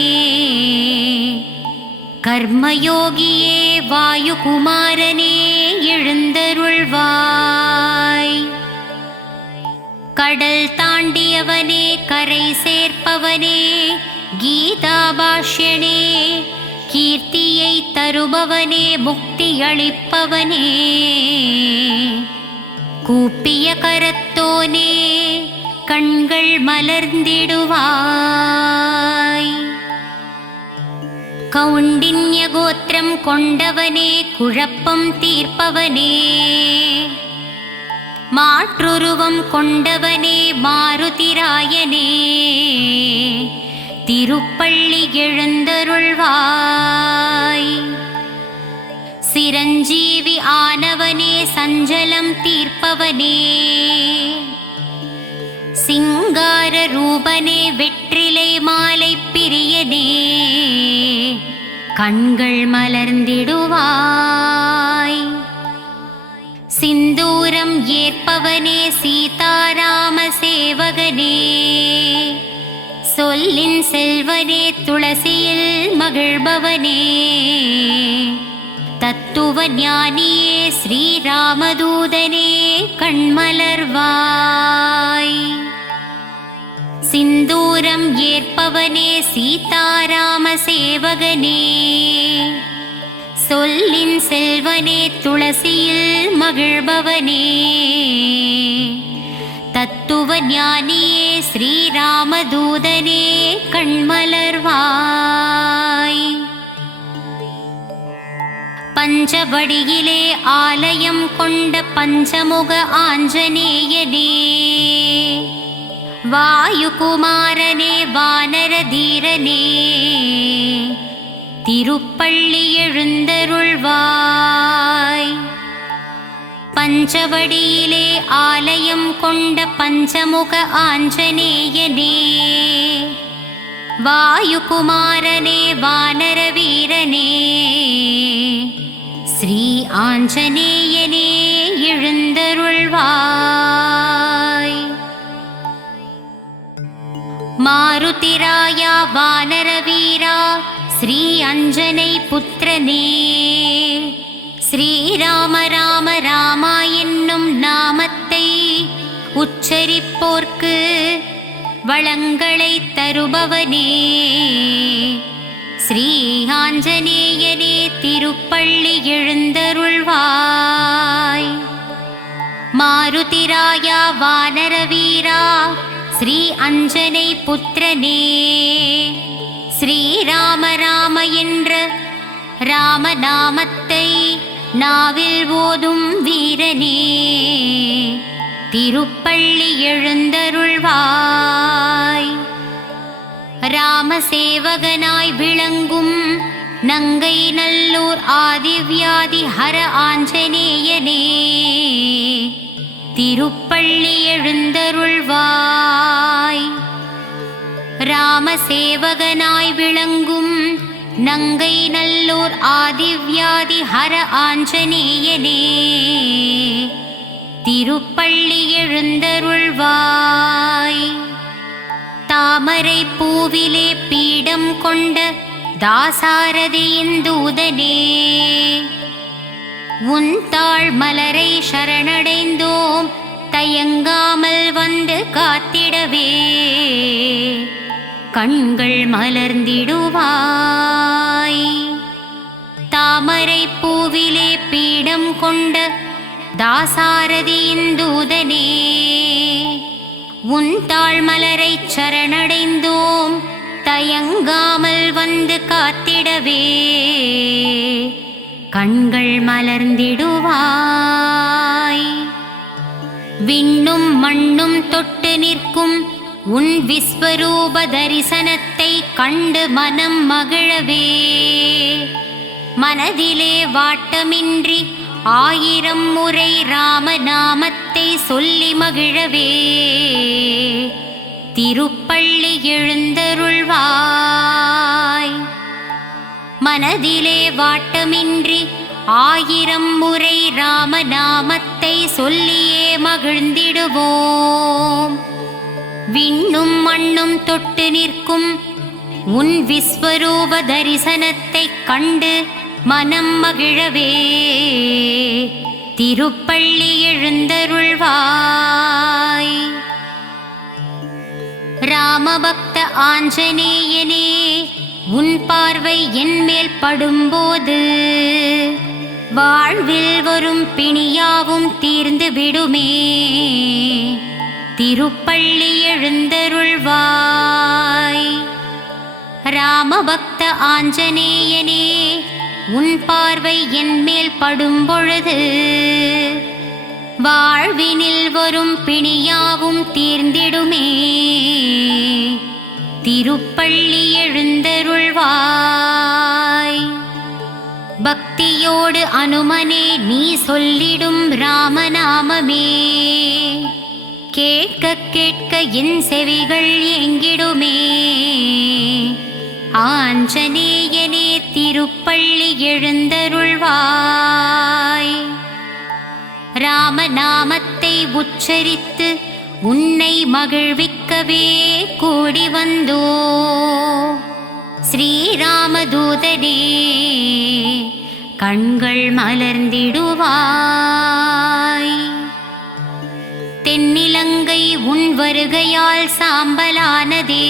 கர்மயோகியே வாயுகுமாரனே எழுந்தருள்வாய். கடல் தாண்டியவனே கரை சேர்ப்பவனே கீதாபாஷ்யனே கீர்த்தியை தருபவனே முக்தியளிப்பவனே கூப்பிய கரத்தோனே கண்கள் மலர்ந்திடுவாய். கௌண்டின்ய கோத்திரம் கொண்டவனே குழப்பம் தீர்ப்பவனே மாற்றுருவம் கொண்டவனே மாருதிராயனே திருப்பள்ளி எழுந்தருள்வாய். சிரஞ்சீவி ஆனவனே சஞ்சலம் தீர்ப்பவனே சிங்கார ரூபனே வெற்றிலை மாலை பிரியனே கண்கள் மலர்ந்திடுவாய். சிந்தூரம் ஏற்பவனே சீதாராம சேவகனே சொல்லின் செல்வனே துளசியில் மகிழ்பவனே தத்துவ ஞானியே ஸ்ரீராமதூதனே கண்மலர்வாய். சிந்தூரம் ஏற்பவனே சீதாராம சேவகனே சொல்லின் செல்வனே துளசியில் மகிழ்பவனே தத்துவ ஞானியே ஸ்ரீராமதூதனே கண்மலர்வாய். பஞ்சவடியிலே ஆலயம் கொண்ட பஞ்சமுக ஆஞ்சநேயனே வாயுகுமாரனே வானரதீரனே திருப்பள்ளி எழுந்தருள்வாய். பஞ்சவடியிலே ஆலயம் கொண்ட பஞ்சமுக ஆஞ்சநேயனே வாயுகுமாரனே வானரவீரனே ஸ்ரீ ஆஞ்சநேயனே எழுந்தருள்வாய். மாருதிராயா வானரவீரா ஸ்ரீ அஞ்சனை புத்திரனே ஸ்ரீராம ராம ராமா என்னும் நாமத்தை உச்சரிப்போர்க்கு வளங்களை தருபவனே ஸ்ரீ ஆஞ்சநேயனே திருப்பள்ளி எழுந்தருள்வாய். மாருதிராயா வானரவீரா ஸ்ரீ அஞ்சனை புத்திரனே ஸ்ரீராம ராம என்ற ராமநாமத்தை நாவில் ஓதும் வீரனே திருப்பள்ளி எழுந்தருள்வாய். ராமசேவகனாய் விளங்கும் நங்கை நல்லூர் ஆதிவ்யாதி ஹர ஆஞ்சநேயனே திருப்பள்ளி எழுந்தருள்வாய். ராமசேவகனாய் விளங்கும் நங்கை நல்லூர் ஆதிவ்யாதி ஹர ஆஞ்சநேயனே திருப்பள்ளி எழுந்தருள்வாய். தாமரை பூவிலே பீடம் கொண்ட தாசாரதியின் தூதனே உன் தாழ் மலரை சரணடைந்தோம் தயங்காமல் வந்து காத்திடவே கண்கள் மலர்ந்திடுவாய். தாமரை பூவிலே பீடம் கொண்ட தாசாரதியின் தூதனே உன் தாழ் மலரை சரணடைந்தோம் தயங்காமல் வந்து காத்திடவே கண்கள் மலர்ந்திடுவாய். விண்ணும் மண்ணும் தொட்டு நிற்கும் உன் விஸ்வரூப தரிசனத்தை கண்டு மனம் மகிழவே மனதிலே வாட்டமின்றி 1000 முறை ராமநாமத்தை சொல்லி மகிழவே திருப்பள்ளி எழுந்தருள்வாய். மனதிலே வாட்டமின்றி 1000 முறை ராமநாமத்தை சொல்லியே மகிழ்ந்திடுவோம். விண்ணும் மண்ணும் தொட்டு நிற்கும் உன் விஸ்வரூப தரிசனத்தை கண்டு மனம் மகிழவே திருப்பள்ளி எழுந்தருள்வாய். ராமபக்த ஆஞ்சநேயனே, உன் பார்வை என் மேல் படும்போது வாழ்வில் வரும் பிணியாவும் தீர்ந்து விடுமே. திருப்பள்ளி எழுந்தருள்வாய். ராமபக்த ஆஞ்சநேயனே, உன் பார்வை என் மேல் படும்பொழுது வாழ்வினில் வரும் பிணியாவும் தீர்ந்திடுமே. திருப்பள்ளி எழுந்தருள்வாய். பக்தியோடு அனுமனே நீ சொல்லிடும் ராமநாமமே கேட்க கேட்க என் செவிகள் ஏங்கிடுமே. ஆஞ்சநேயனே, திருப்பள்ளி எழுந்தருள்வாய். ராமநாமத்தை உச்சரித்து உன்னை மகிழ்விக்கவே கூடி வந்தோ. ஸ்ரீராமதூதனே, கண்கள் மலர்ந்திடுவாய். தென்னிலங்கை உன் வருகையால் சாம்பலானதே.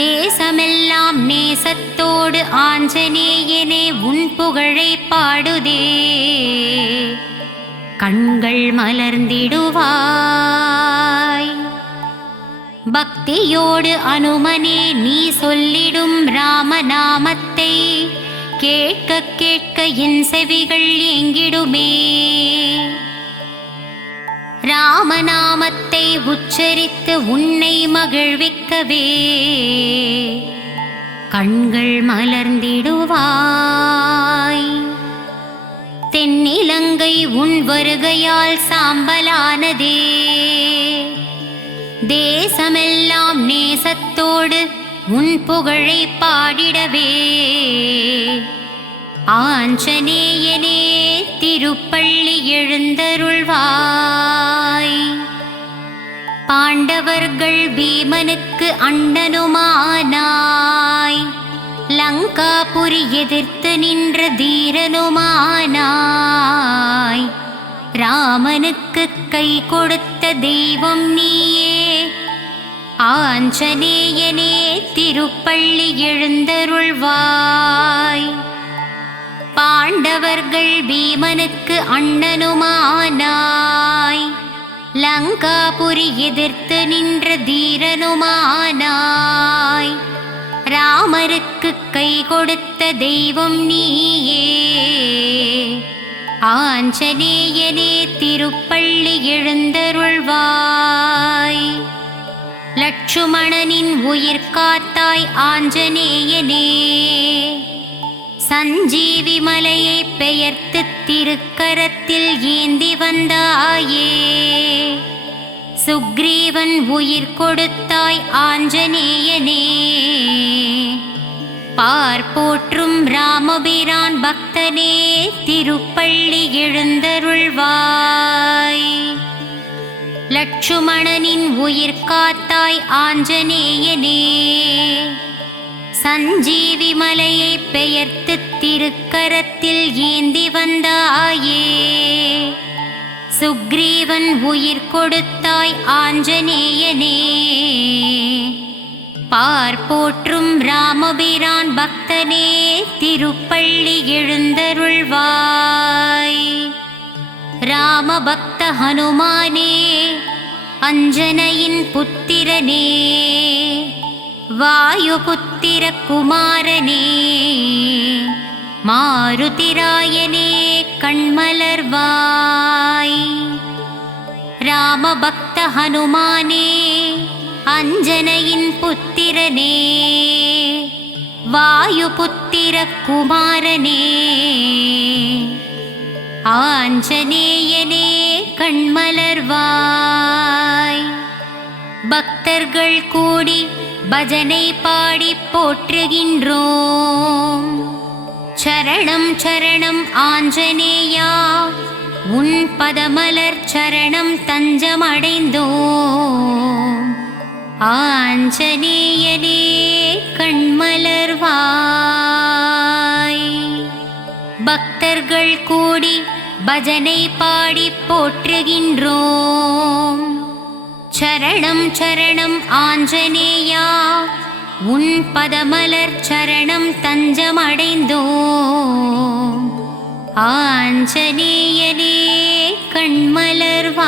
தேசமெல்லாம் நேசத்தோடு ஆஞ்சநேயனே உன் புகழை பாடுதே. கண்கள் மலர்ந்திடுவாய். பக்தியோடு அனுமனே நீ சொல்லிடும் ராமநாமத்தை கேட்க கேட்க என் செவிகள் ஏங்கிடுமே. ராமநாமத்தை உச்சரித்து உன்னை மகிழ்விக்கவே கண்கள் மலர்ந்திடுவாய். தென்னிலங்கை உன் வருகையால் சாம்பலானதே. தேசமெல்லாம் நேசத்தோடு உன் புகழை பாடிடவே ஆஞ்சநேயனே, திருப்பள்ளி எழுந்தருள்வாய். பாண்டவர்கள் பீமனுக்கு அண்ணனுமானாய். லங்காபுரி எதிர்த்து நின்ற தீரனுமானாய். ராமனுக்கு கை கொடுத்த தெய்வம் நீயே. ஆஞ்சநேயனே, திருப்பள்ளி எழுந்தருள்வாய். பாண்டவர்கள் பீமனுக்கு அண்ணனுமானாய். லங்காபுரி எதிர்த்து நின்ற தீரனுமானாய். ராமருக்கு கை கொடுத்த தெய்வம் நீயே. ஆஞ்சநேயனே, திருப்பள்ளி எழுந்தருள்வாய். லட்சுமணனின் உயிர் காத்தாய் ஆஞ்சநேயனே. சஞ்சீவி மலையை பெயர்த்து திருக்கரத்தில் ஏந்தி வந்தாயே. சுக்ரீவன் உயிர் கொடுத்தாய் ஆஞ்சநேயனே. பார்ப்போற்றும் ராமபிரான் பக்தனே, திருப்பள்ளி எழுந்தருள்வாய். லட்சுமணனின் உயிர் காத்தாய் ஆஞ்சநேயனே. சஞ்சீவி மலையை பெயர்த்து திருக்கரத்தில் ஏந்தி வந்தாயே. சுக்ரீவன் உயிர் கொடுத்தாய் ஆஞ்சநேயனே. பார்ப்போற்றும் ராமபிரான் பக்தனே, திருப்பள்ளி எழுந்தருள்வாய். ராமபக்த ஹனுமானே, அஞ்சனையின் புத்திரனே. வாயுபுத்திர குமாரனே, மாருதிராயனே, கண்மலர்வாய். ராமபக்த ஹனுமானே அஞ்சனையின் புத்திரனே வாயுபுத்திர குமாரனே ஆஞ்சநேயனே கண்மலர்வாய். பக்தர்கள் கூடி பஜனை பாடி போற்றுகின்றோம். சரணம் சரணம் ஆஞ்சநேயா உன் பதமலர் சரணம் தஞ்சமடைந்தோம். ஆஞ்சநேயனே கண்மலர்வாய். பக்தர்கள் கூடி பஜனை பாடி போற்றுகின்றோம். சரணம் சரணம் ஆஞ்சநேயா உன் பதமலர் சரணம் தஞ்சமடைந்தோம். ஆஞ்சநேயனே கண்மலர்வாய்.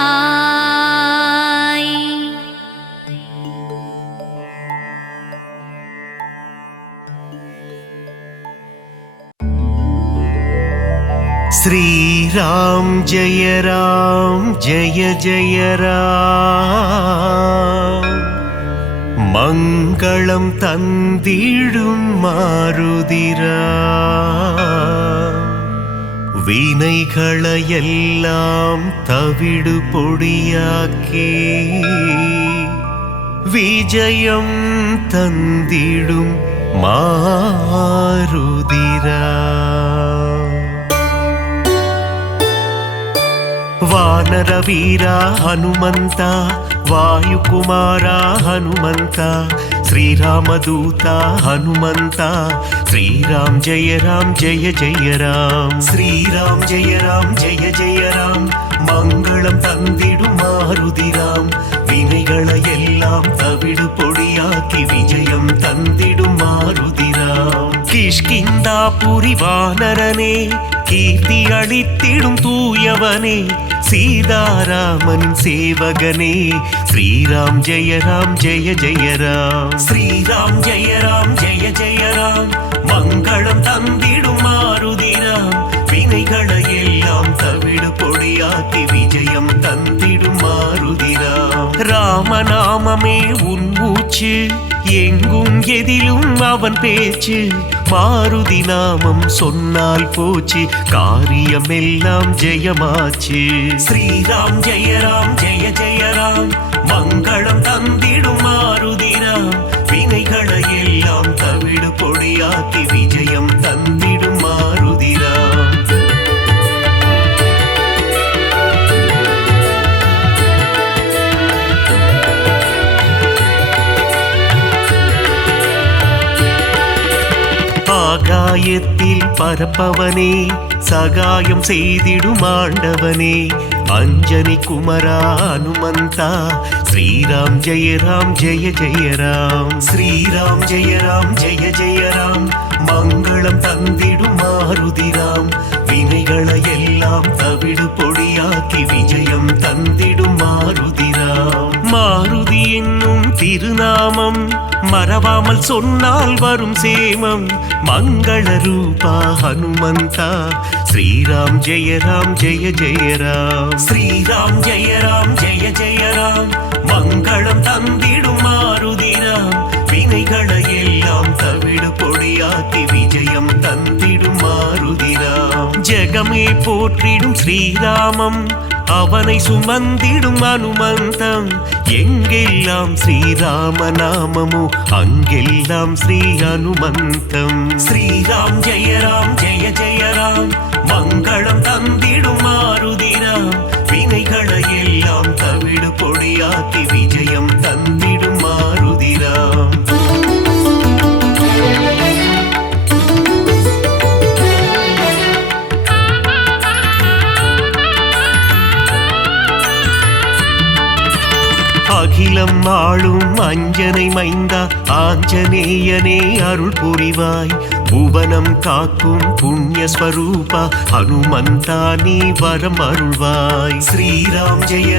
श्रीराम जय जय राम மங்களம் தந்திடும் மாருதிரா வினைகளையெல்லாம் தவிடு பொடியாக்கி விஜயம் தந்திடும் மாருதிரா ವಾನರ ವೀರ ಹನುಮಂತ ವಾಯುಕುಮಾರ ಹನುಮಂತ ಶ್ರೀರಾಮದೂತ ಹನುಮಂತ ಶ್ರೀರಾಮ್ ಜಯ ಜಯ ರಾಮ್ ಶ್ರೀರಾಮ್ ಜಯ ಜಯ ರಾಮ್ ಮಂಗಳಂ ತಂದಿಡು ಮಾರುದಿರಾಮ್ ವಿನೆಗಳ ಎல்லாம் ತವಿಡು பொடியாக்கி விஜயம் தந்திடும் மாருதிராம் கிஷ்கிந்தாபுரி வானரனே கீர்த்தி அளித்திடும் தூயவனே சீதாராமனின் சேவகனே ஸ்ரீராம் ஜெய ஜய ராம் ஸ்ரீராம் ஜெய ஜய ராம் மங்களம் தந்திடும் மாருதிராம் வினைகளை எல்லாம் தவிடு பொடியாக்கி விஜயம் தந்திடும் மாருதிராம் ராமநாமமே உன் மூச்சு எங்கும் எதிலும் அவன் பேச்சு மாருதி நாமம் சொன்னால் போச்சு காரியம் எல்லாம் ஜெயமாச்சு ஸ்ரீராம் ஜெய ஜய ராம் மங்களம் தந்திடும் மாருதிராம் வினைகளை எல்லாம் தவிடு பொடியாக்கி விஜயம் தந்திடும் மாருதிராம் ஆகாயத்தில் பரப்பவனே சகாயம் செய்திடும் ஆண்டவனே அஞ்சனி குமரா ஹனுமந்தா ஸ்ரீராம் ஜெய ஜய ராம் ஸ்ரீராம் ஜெய ஜய ராம் மங்களம் தந்திடும் மாருதிராம் வினைகளை எல்லாம் தவிடு பொடியாக்கி விஜயம் தந்திடும் மாருதிராம் மாருதி என்னும் திருநாமம் மறவாமல் சொன்னால் வரும் சேமம் மங்கள ரூபா ஹனுமந்தா ஸ்ரீராம் ஜெய ஜய ராம் ஸ்ரீராம் ஜெய ஜய ராம் மங்களம் தந்திடும் மாருதிராம் வினைகளை எல்லாம் தவிடு பொடியாக்கி விஜயம் தந்திடும் மாருதிராம் ஜெகமே போற்றிடும் ஸ்ரீராமம் அவனை சுமந்திடும் அனுமந்தம் எங்கெல்லாம் ஸ்ரீராம நாமமோ அங்கெல்லாம் ஸ்ரீ அனுமந்தம் ஸ்ரீராம் ஜெய ஜய ராம் மங்களம் தந்திடும் மாருதிராம் வினைகளை எல்லாம் தவிடு பொடியாக்கி விஜயம் தந்திடும் மாருதிராம் அகிலம் ஆளும் அஞ்சனை மைந்தா ஆஞ்சநேயனே அருள் புரிவாய் புவனம் காக்கும் புண்ணிய ஸ்வரூபா ஹனுமந்தா நீ வரம் அருள்வாய் ஸ்ரீராம் ஜெய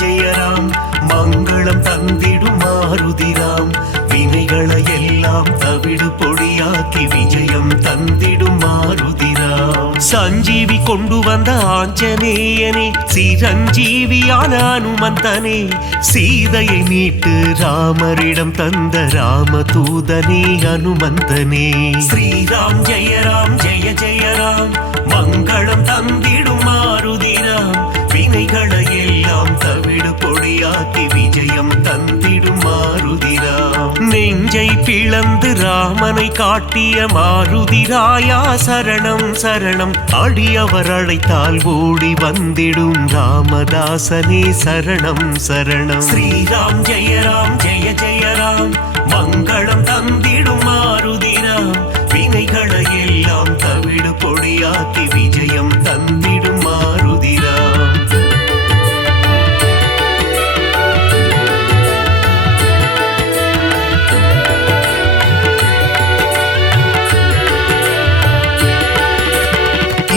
ஜய ராம் மங்களம் தந்திடும் மாருதிராம் வினைகளை எல்லாம் தவிடு பொடியாக்கி விஜயம் தந்திடும் மாருதிராம் சஞ்சீவி கொண்டு வந்த ஆஞ்சநேயனே, சிரஞ்சீவியான அனுமந்தனே, சீதையை மீட்டு ராமரிடம் தந்த ராமதூதனே அனுமந்தனே. ஸ்ரீராம் ஜெய ராம் ஜெய ஜெய ராம், மங்களம் தந்திடும் மாருதிராம், வினைகளை எல்லாம் தவிடு பொடியாக்கி விஜயம் தந்திடும் மாருதிராம். நெஞ்சை பிளந்து ராமனை காட்டிய மாருதிராயா சரணம் சரணம், அடியவர் அழைத்தால் ஓடி வந்திடும் ராமதாசனே சரணம் சரணம். ஸ்ரீராம் ஜெய ராம் ஜெய ஜெய ராம், மங்களம் தந்திடும் மாருதிராம், வினைகளை எல்லாம் தவிடு பொடியாக்கி விஜயம் தந்திடும் மாருதிராம்.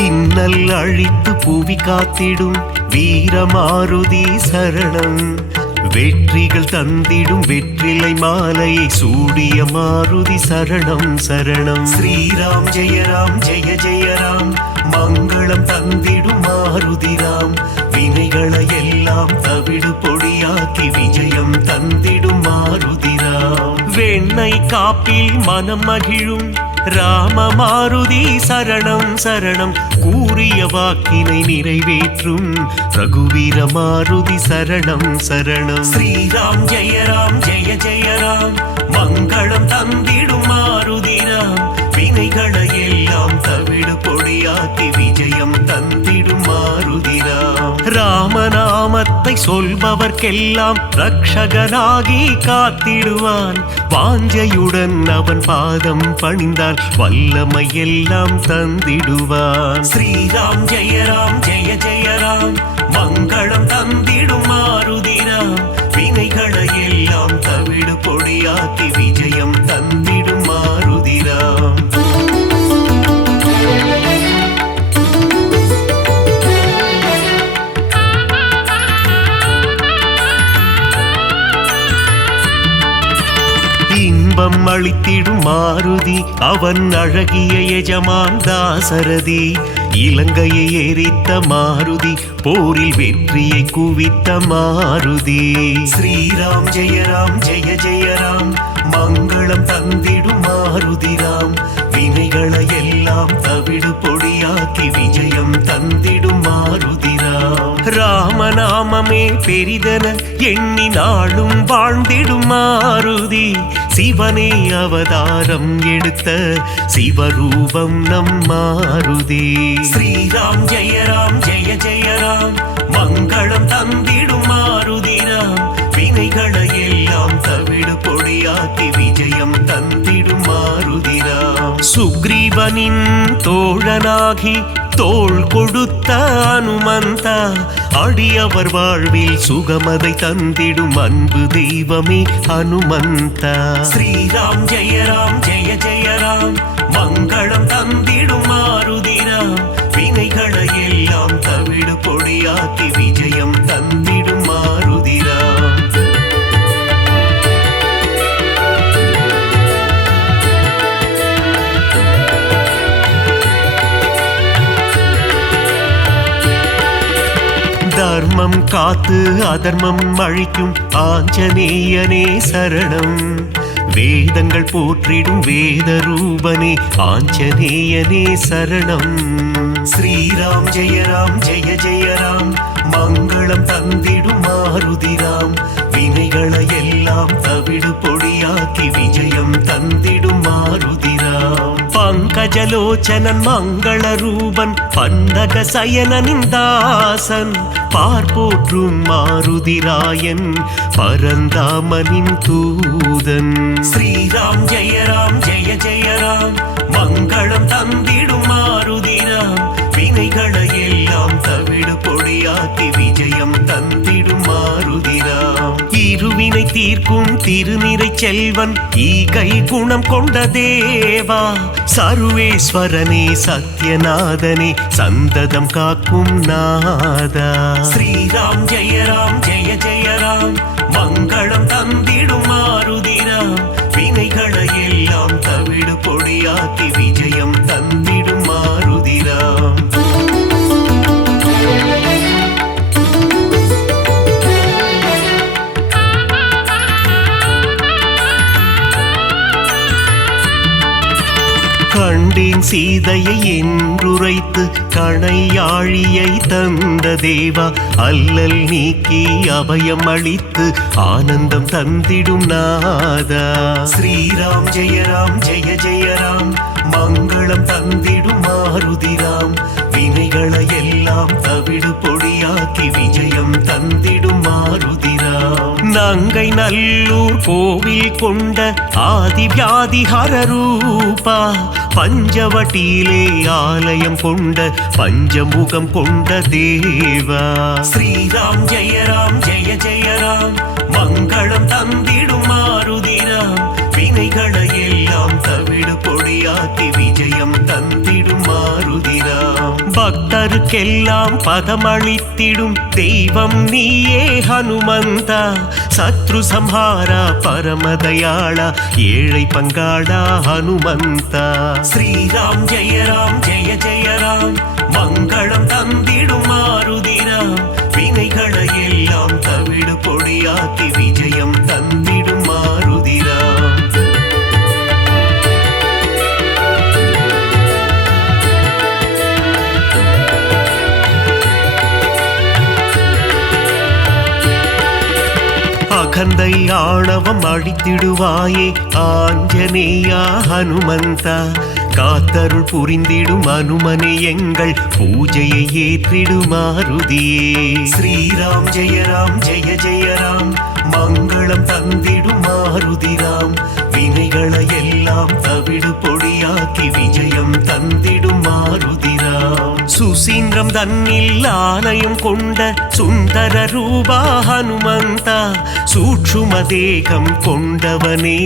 இன்னல் அழித்து புவி காத்திடும் வீரமாருதி சரணம், வெற்றிகள் தந்திடும் வெற்றிலை மாலையை சூடிய மாருதி சரணம் சரணம். ஸ்ரீராம் ஜெய ராம் ஜெய ஜெய ராம், மங்களம் தந்திடும் மாருதிராம், வினைகளை எல்லாம் தவிடு பொடியாக்கி விஜயம் தந்திடும் மாருதிராம். வெண்ணெய் காப்பில் மனம் மகிழும் ராம மாருதி சரணம் சரணம், கூறிய வாக்கினை நிறைவேற்றும் ரகுவீர மாருதி சரணம் சரணம். ஸ்ரீராம் ஜெய ராம் ஜெய ஜெய ராம், மங்களம் தந்திடும் மாருதிராம், வினைகளை எல்லாம் தவிடு பொடியாக்கி விஜயம் தந்திடும் மாருதிராம். ராமநாமத்தை சொல்பவர்க்கெல்லாம் ரக்ஷகனாகி காத்திடுவான், வாஞ்சையுடன் அவன் பாதம் பணிந்தால் வல்லமை எல்லாம் தந்திடுவான். ஸ்ரீராம் ஜெய ராம் ஜெய ஜெய ராம், மங்களம் தந்திடும் மாருதிராம், வினைகளை எல்லாம் தவிடு பொடியாக்கி விஜயம் தந்திடும் மாருதிராம். இன்பம் அளித்திடும் மாருதி, அவன் அழகிய எஜமான் தாசரதி, இலங்கையை எரித்த மாருதி, போரில் வெற்றியை குவித்த மாருதி. ஸ்ரீராம் ஜெய ராம் ஜெய ஜெய ராம், மங்களம் தந்திடும் மாருதிராம், வினைகளை எல்லாம் தவிடு பொடியாக்கி விஜயம் தந்திடும் மாருதிராம். ராமநாமமே பெரிதன எண்ணி நாளும் வாழ்ந்திடும் மாருதி, சிவனே அவதாரம் எடுத்த சிவரூபம் நம் மாருதி. ஸ்ரீராம் ஜெய ராம் ஜெய ஜெய ராம், மங்களம் தந்திடும் மாருதிராம், வினைகளை எல்லாம் தவிடு பொடியாக்கி விஜயம் தந்திடும் மாருதிராம். சுக்ரீவனின் தோழனாகி தோள் கொடுத்த அனுமந்தா, அடியவர் வாழ்வில் சுகமதை தந்திடும் அன்பு தெய்வமே அனுமந்தா. ஸ்ரீராம் ஜெய ராம் ஜெய ஜெய ராம், மங்களம் தந்திடும் மாருதிராம், வினைகளை எல்லாம் தவிடு பொடியாக்கி விஜயம் தந்திடும் மாருதிராம். தர்மம் காத்து அதர்மம் அழிக்கும் ஆஞ்சநேயனே சரணம், வேதங்கள் போற்றிடும் வேத ரூபனே ஆஞ்சநேயனே சரணம். ஸ்ரீராம் ஜெய ராம் ஜெய ஜெய ராம், மங்களம் தந்திடும் மாருதிராம், வினைகளை எல்லாம் தவிடு பொடியாக்கி விஜயம் தந்திடும் மாருதிராம். பங்கஜலோச்சனன் மங்கள ரூபன் பந்தக சயனனின் தாசன், பார்ப்போற்றும் மாருதிராயன் பரந்தாமனின் தூதன். ஸ்ரீராம் ஜெய ராம் ஜெய ஜெய ராம், மங்களம் தந்திடும் மாருதிராம், வினைகளை எல்லாம் தவிடு பொடியாக்கி விஜயம் தந்திடும் மாருதிராம். இருவினை தீர்க்கும் திருநிறை செல்வன் ஈகை குணம் கொண்ட தேவா, சர்வேஸ்வரனே சத்யநாதனே சந்ததம் காக்கும் நாதா. ஸ்ரீராம் ஜெய ராம் ஜெய ஜெய ராம், மங்களம் தந்திடும் மாருதிராம், வினைகளை எல்லாம் தவிடு பொடியாக்கி விஜயம் தந்திடும் மாருதிராம். கண்டேன் சீதையை என்றுரைத்து கணையாழியை தந்த தேவா, அல்லல் நீக்கி அபயம் அளித்து ஆனந்தம் தந்திடும் நாதா. ஸ்ரீராம் ஜெய ராம் ஜெய ஜெய ராம், மங்களம் தந்திடும் மாருதிராம், வினைகளை எல்லாம் தவிடு பொடியாக்கி விஜயம் தந்திடும் மாருதிராம். நங்கை நல்லூர் கோவில் கொண்ட ஆதிவியாதிஹர ரூபா, பஞ்சவட்டியிலே ஆலயம் கொண்ட பஞ்சமுகம் கொண்ட தேவா. ஸ்ரீராம் ஜெய ராம் ஜெய ஜெய ராம், மங்களம் தந்திடும் மாருதிராம், வினைகளை எல்லாம் தவிடு பொடியாக்கி விஜயம் தந்திடும் மாருதிராம். பக்தருக்கெல்லாம் பதமளித்திடும் தெய்வம் நீயே ஹனுமந்தா, சத்ரு சம்ஹாரா பரமதயாளா, ஏழை பங்காளா ஹனுமந்தா. ஸ்ரீராம் ஜெய ராம் ஜெய ஜெய ராம், மங்களம் தந்திடும் மாருதிராம், வினைகளை எல்லாம் தவிடு பொடியாக்கி விஜயம் தந்திடும் மாருதிராம். அகந்தை ஆணவம் அழித்திடுவாயே ஆஞ்சநேயா ஹனுமந்தா, காத்தருள் புரிந்திடும் அனுமனே எங்கள் பூஜையை ஏற்றிடும் மாருதியே. ஸ்ரீராம் ஜெய ராம் ஜெய ஜெய ராம், மங்களம் தந்திடும் மாருதிராம், வினைகளை எல்லாம் தவிடு பொடியாக்கி விஜயம் தந்திடும் மாருதிராம். சுசீந்திரம் தன்னில் ஆலயம் கொண்ட சுந்தர ரூபா ஹனுமந்தா, சூட்சும தேகம் கொண்டவனே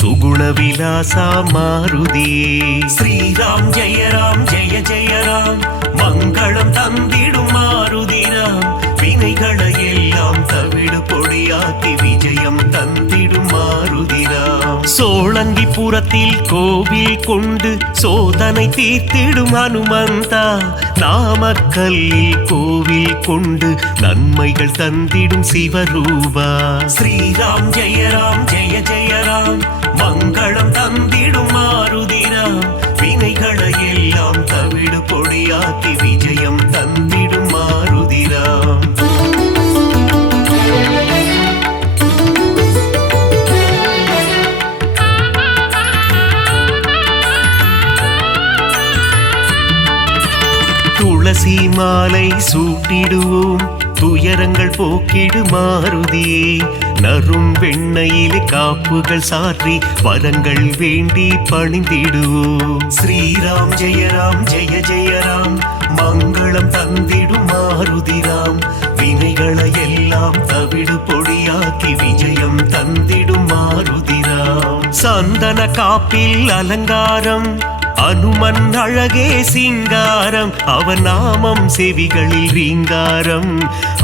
சுகுண விலாசா மாருதியே. ஸ்ரீராம் ஜெய ராம் ஜெய ஜெய ராம், மங்களம் தந்திடும் மாருதிராம், வினைகளை எல்லாம் தவிடு பொடியாக்கி விஜயம் தந்திடும் மாருதிராம். சோழங்கிபுரத்தில் கோவில் கொண்டு சோதனை தீர்த்திடும் ஹனுமந்தா, நாமக்கல்லில் கோவில் கொண்டு நன்மைகள் தந்திடும் சிவரூபா. ஸ்ரீராம் ஜெய ராம் ஜெய ஜெய ராம், மங்களம் தந்திடும் மாருதிராம், வினைகளை எல்லாம் தவிடு பொடியாக்கி விஜயம் தந்திடும் மாருதிராம். துளசி மாலை சூட்டிடுவோம், துயரங்கள் போக்கிடு மாருதியே, நறும் வெண்ணையிலே காப்புகள் சாற்றி வரங்கள் வேண்டி பணிந்திடுவோம். ஸ்ரீராம் ஜெய ராம் ஜெய ஜெய ராம், மங்களம் தந்திடும் மாருதிராம், வினைகளை எல்லாம் தவிடு பொடியாக்கி விஜயம் தந்திடும் மாருதிராம். சந்தன காப்பில் அலங்காரம், அனுமன் அழகே சிங்காரம், அவன் நாமம் செவிகளில் ரீங்காரம்,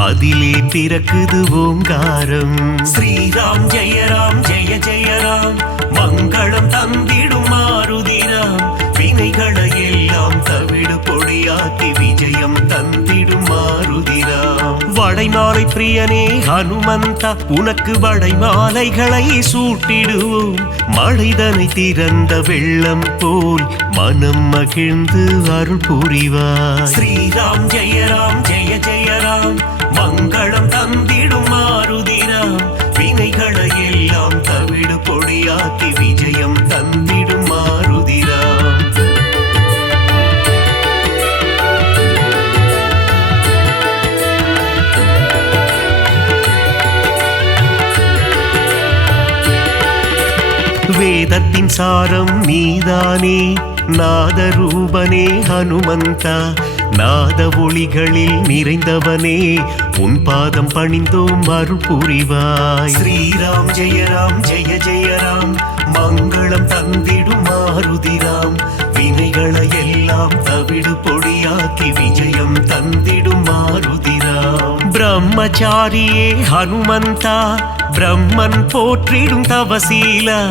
அதிலே பிறக்குது ஓங்காரம். ஸ்ரீராம் ஜெய ராம் ஜெய ஜெய ராம், மங்களம் தந்திடும் மாருதிராம், வினைகளை எல்லாம் தவிடு பொடியாக்கி விஜயம் தந்திடும் மாருதிராம். வடைமாலை பிரியனே ஹனுமந்தா, உனக்கு வடைமாலைகளை சூட்டிடுவோம், மழைதனை திறந்த வெள்ளம் போல் மனம் மகிழ்ந்து அருள் புரிவார். ஸ்ரீராம் ஜெய ராம் ஜெய ஜெய ராம், மங்களம் தந்திடும் மாருதிராம், வினைகளை எல்லாம் தவிடு பொடியாக்கி விஜயம் தந்திடும் மாருதிராம். வேதத்தின் சாரம் நீதானே நாதரூபனே ஹனுமந்தா, நாத ஒளிகளில் நிறைந்தவனே உன் பாதம் பணிந்தோம் அருள் புரிவாய். ஸ்ரீராம் ஜெய ராம் ஜெய ஜெய ராம், மங்களம் தந்திடும் மாருதிராம், வினைகளை எல்லாம் தவிடு பொடியாக்கி விஜயம் தந்திடும் மாருதிராம். பிரம்மச்சாரியே ஹனுமந்தா, பிரம்மன் போற்றிடும் தவசீலா,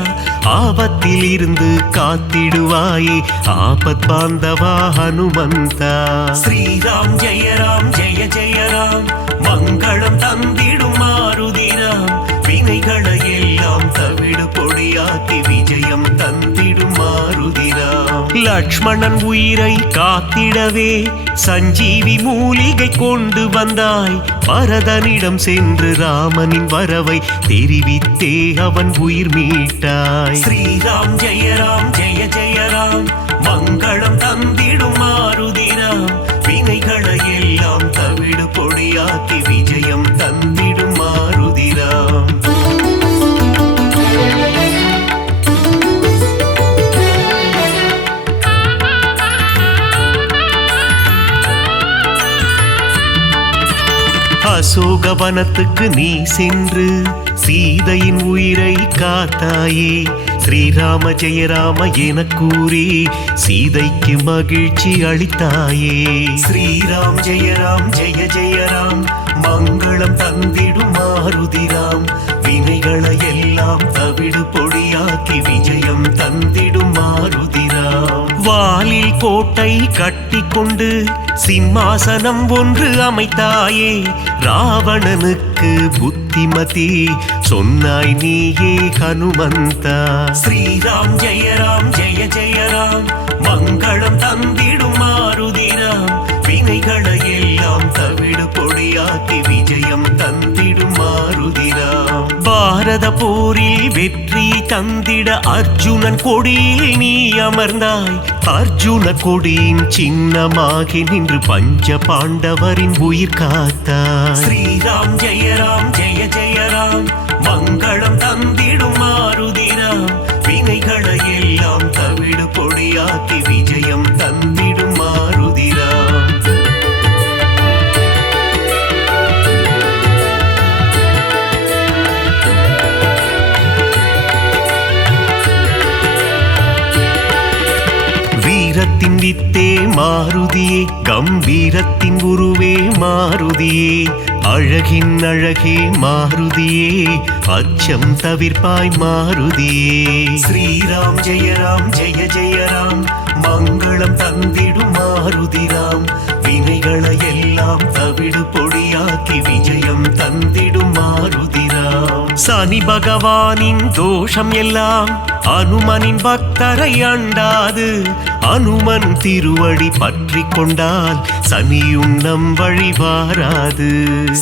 ஆபத்தில் இருந்து காத்திடுவாயே ஆபத் பாந்தவா ஹனுமந்தா. ஸ்ரீராம் ஜெய ராம் ஜெய ஜெய ராம், மங்களம் தந்திடும் மாருதிராம், வினைகளை எல்லாம் தவிடு பொடியாக்கி விஜயம் தந்திடும் மாருதிராம். லக்ஷ்மணன் உயிரை காத்திடவே சஞ்சீவி மூலிகை கொண்டு வந்தாய். பரதனிடம் சென்று ராமனின் வரவை தெரிவித்தே அவன் உயிர் மீட்டாய். ஸ்ரீராம் ஜெய ராம் ஜெய ஜெய ராம், மங்களம் தந்திடும் மாருதிராம். வினைகளை எல்லாம் தவிடு பொடியாக்கி விஜயம் தந்திடும் மாருதிராம். அசோகவனத்துக்கு நீ சென்று சீதையின் உயிரை காத்தாயே. ஸ்ரீராம ஜெயராம என கூறி சீதைக்கு மகிழ்ச்சி அளித்தாயே. ஸ்ரீராம் ஜெயராம் ஜெய ஜெயராம், மங்களம் தந்திடும் மாருதிராம். வினைகளை எல்லாம் தவிடு பொடியாக்கி விஜயம் தந்திடும் மாருதிராம். வாலில் கோட்டை கட்டி கொண்டு சிம்மாசனம் ஒன்று அமைத்தாயே. ராவணனுக்கு புத்திமதி சொன்னாய் நீயே ஹனுமந்தா. ஸ்ரீராம் ஜெயராம் ஜெய ஜெயராம், மங்களம் தந்திடும் மாருதிராம். வினைகளை எல்லாம் தவிடு பொடியாக்கி விஜயம் தந்திடும் மாருதிராம். பாரத போரில் வெற்றி தந்திட அர்ஜுனன் கொடியில் நீ அமர்ந்தாய். அர்ஜுன கொடியின் சின்னமாகி நின்று பஞ்ச பாண்டவரின் உயிர் காத்தாய். ஸ்ரீராம் ஜெயராம் ஜெய ஜெயராம், மங்களம் தந்திடும் மாருதிராம். வினைகளை எல்லாம் தவிடு பொடியாக்கி விஜயம் தந்திடும் மாருதிராம். வீரத்தின் வித்தே மாருதியே, கம்பீரத்தின் உருவே மாருதியே. அழகின் அழகே மாருதியே, அச்சம் தவிர்ப்பாய் மாருதியே. ஸ்ரீராம் ஜெயராம் ஜெய ஜெயராம், மங்களம் தந்திடும் மாருதிராம். வினைகளை எல்லாம் தவிடு பொடியாக்கி விஜயம் தந்திடும் மாருதிராம். சனி பகவானின் தோஷம் எல்லாம் அனுமனின் பக்தரை அண்டாது. அனுமன் திருவடி பற்றி கொண்டால் சனியும் நம் வழி வாராது.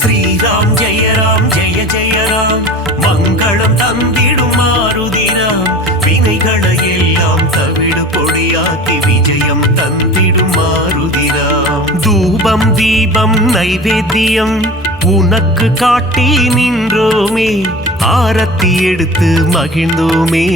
ஸ்ரீராம் ஜெயராம் ஜெய ஜெயராம், மங்களம் தந்திடும் மாருதிராம். வினைகளை எல்லாம் தவிடு பொடியாக்கி விஜயம் தந்திடும் மாருதிராம். தூபம் தீபம் நைவேத்தியம் உனக்கு காட்டி நின்றோமே. ஆரத்தி எடுத்து மகிழ்ந்தோமே,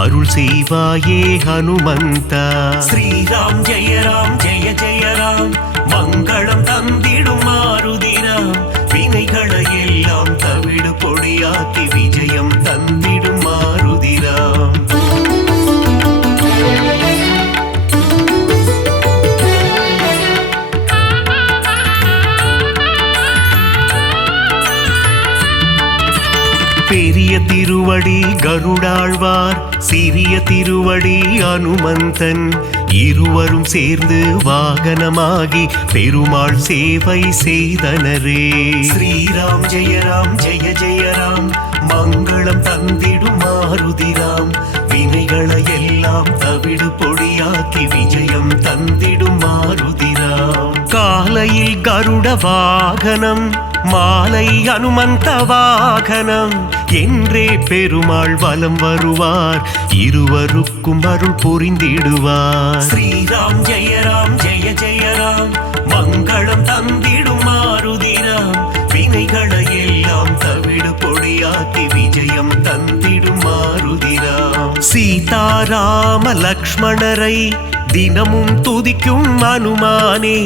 அருள் செய்வாயே ஹனுமந்தா. ஸ்ரீராம் ஜெயராம் ஜெய ஜெயராம், மங்களம் தந்திடும் மாருதிராம். வினைகளை எல்லாம் தவிடு பொடியாக்கி விஜயம் தந்திடும் மாருதிராம். பெரிய திருவடி கருடாழ்வார், சிறிய திருவடி அனுமந்தன். இருவரும் சேர்ந்து வாகனமாகி பெருமாள் சேவை செய்தனரே. ஸ்ரீராம் ஜெயராம் ஜெய ஜெயராம், மங்களம் தந்திடும் மாருதிராம். வினைகளை எல்லாம் தவிடு பொடியாக்கி விஜயம் தந்திடும் மாருதிராம். காலையில் கருட வாகனம், மாலை அனுமந்த வாகனம் என்றே பெருமாள் வலம் வருவார். இருவருக்கும் அருள் புரிந்திடுவார். ஸ்ரீராம் ஜெயராம் ஜெய ஜெயராம், மங்களம் தந்திடும் மாருதிராம். வினைகளை எல்லாம் தவிடு பொடியாக்கி விஜயம் தந்திடும் மாருதிராம். சீதாராம லக்ஷ்மணரை தினமும் துதிக்கும் அனுமானே.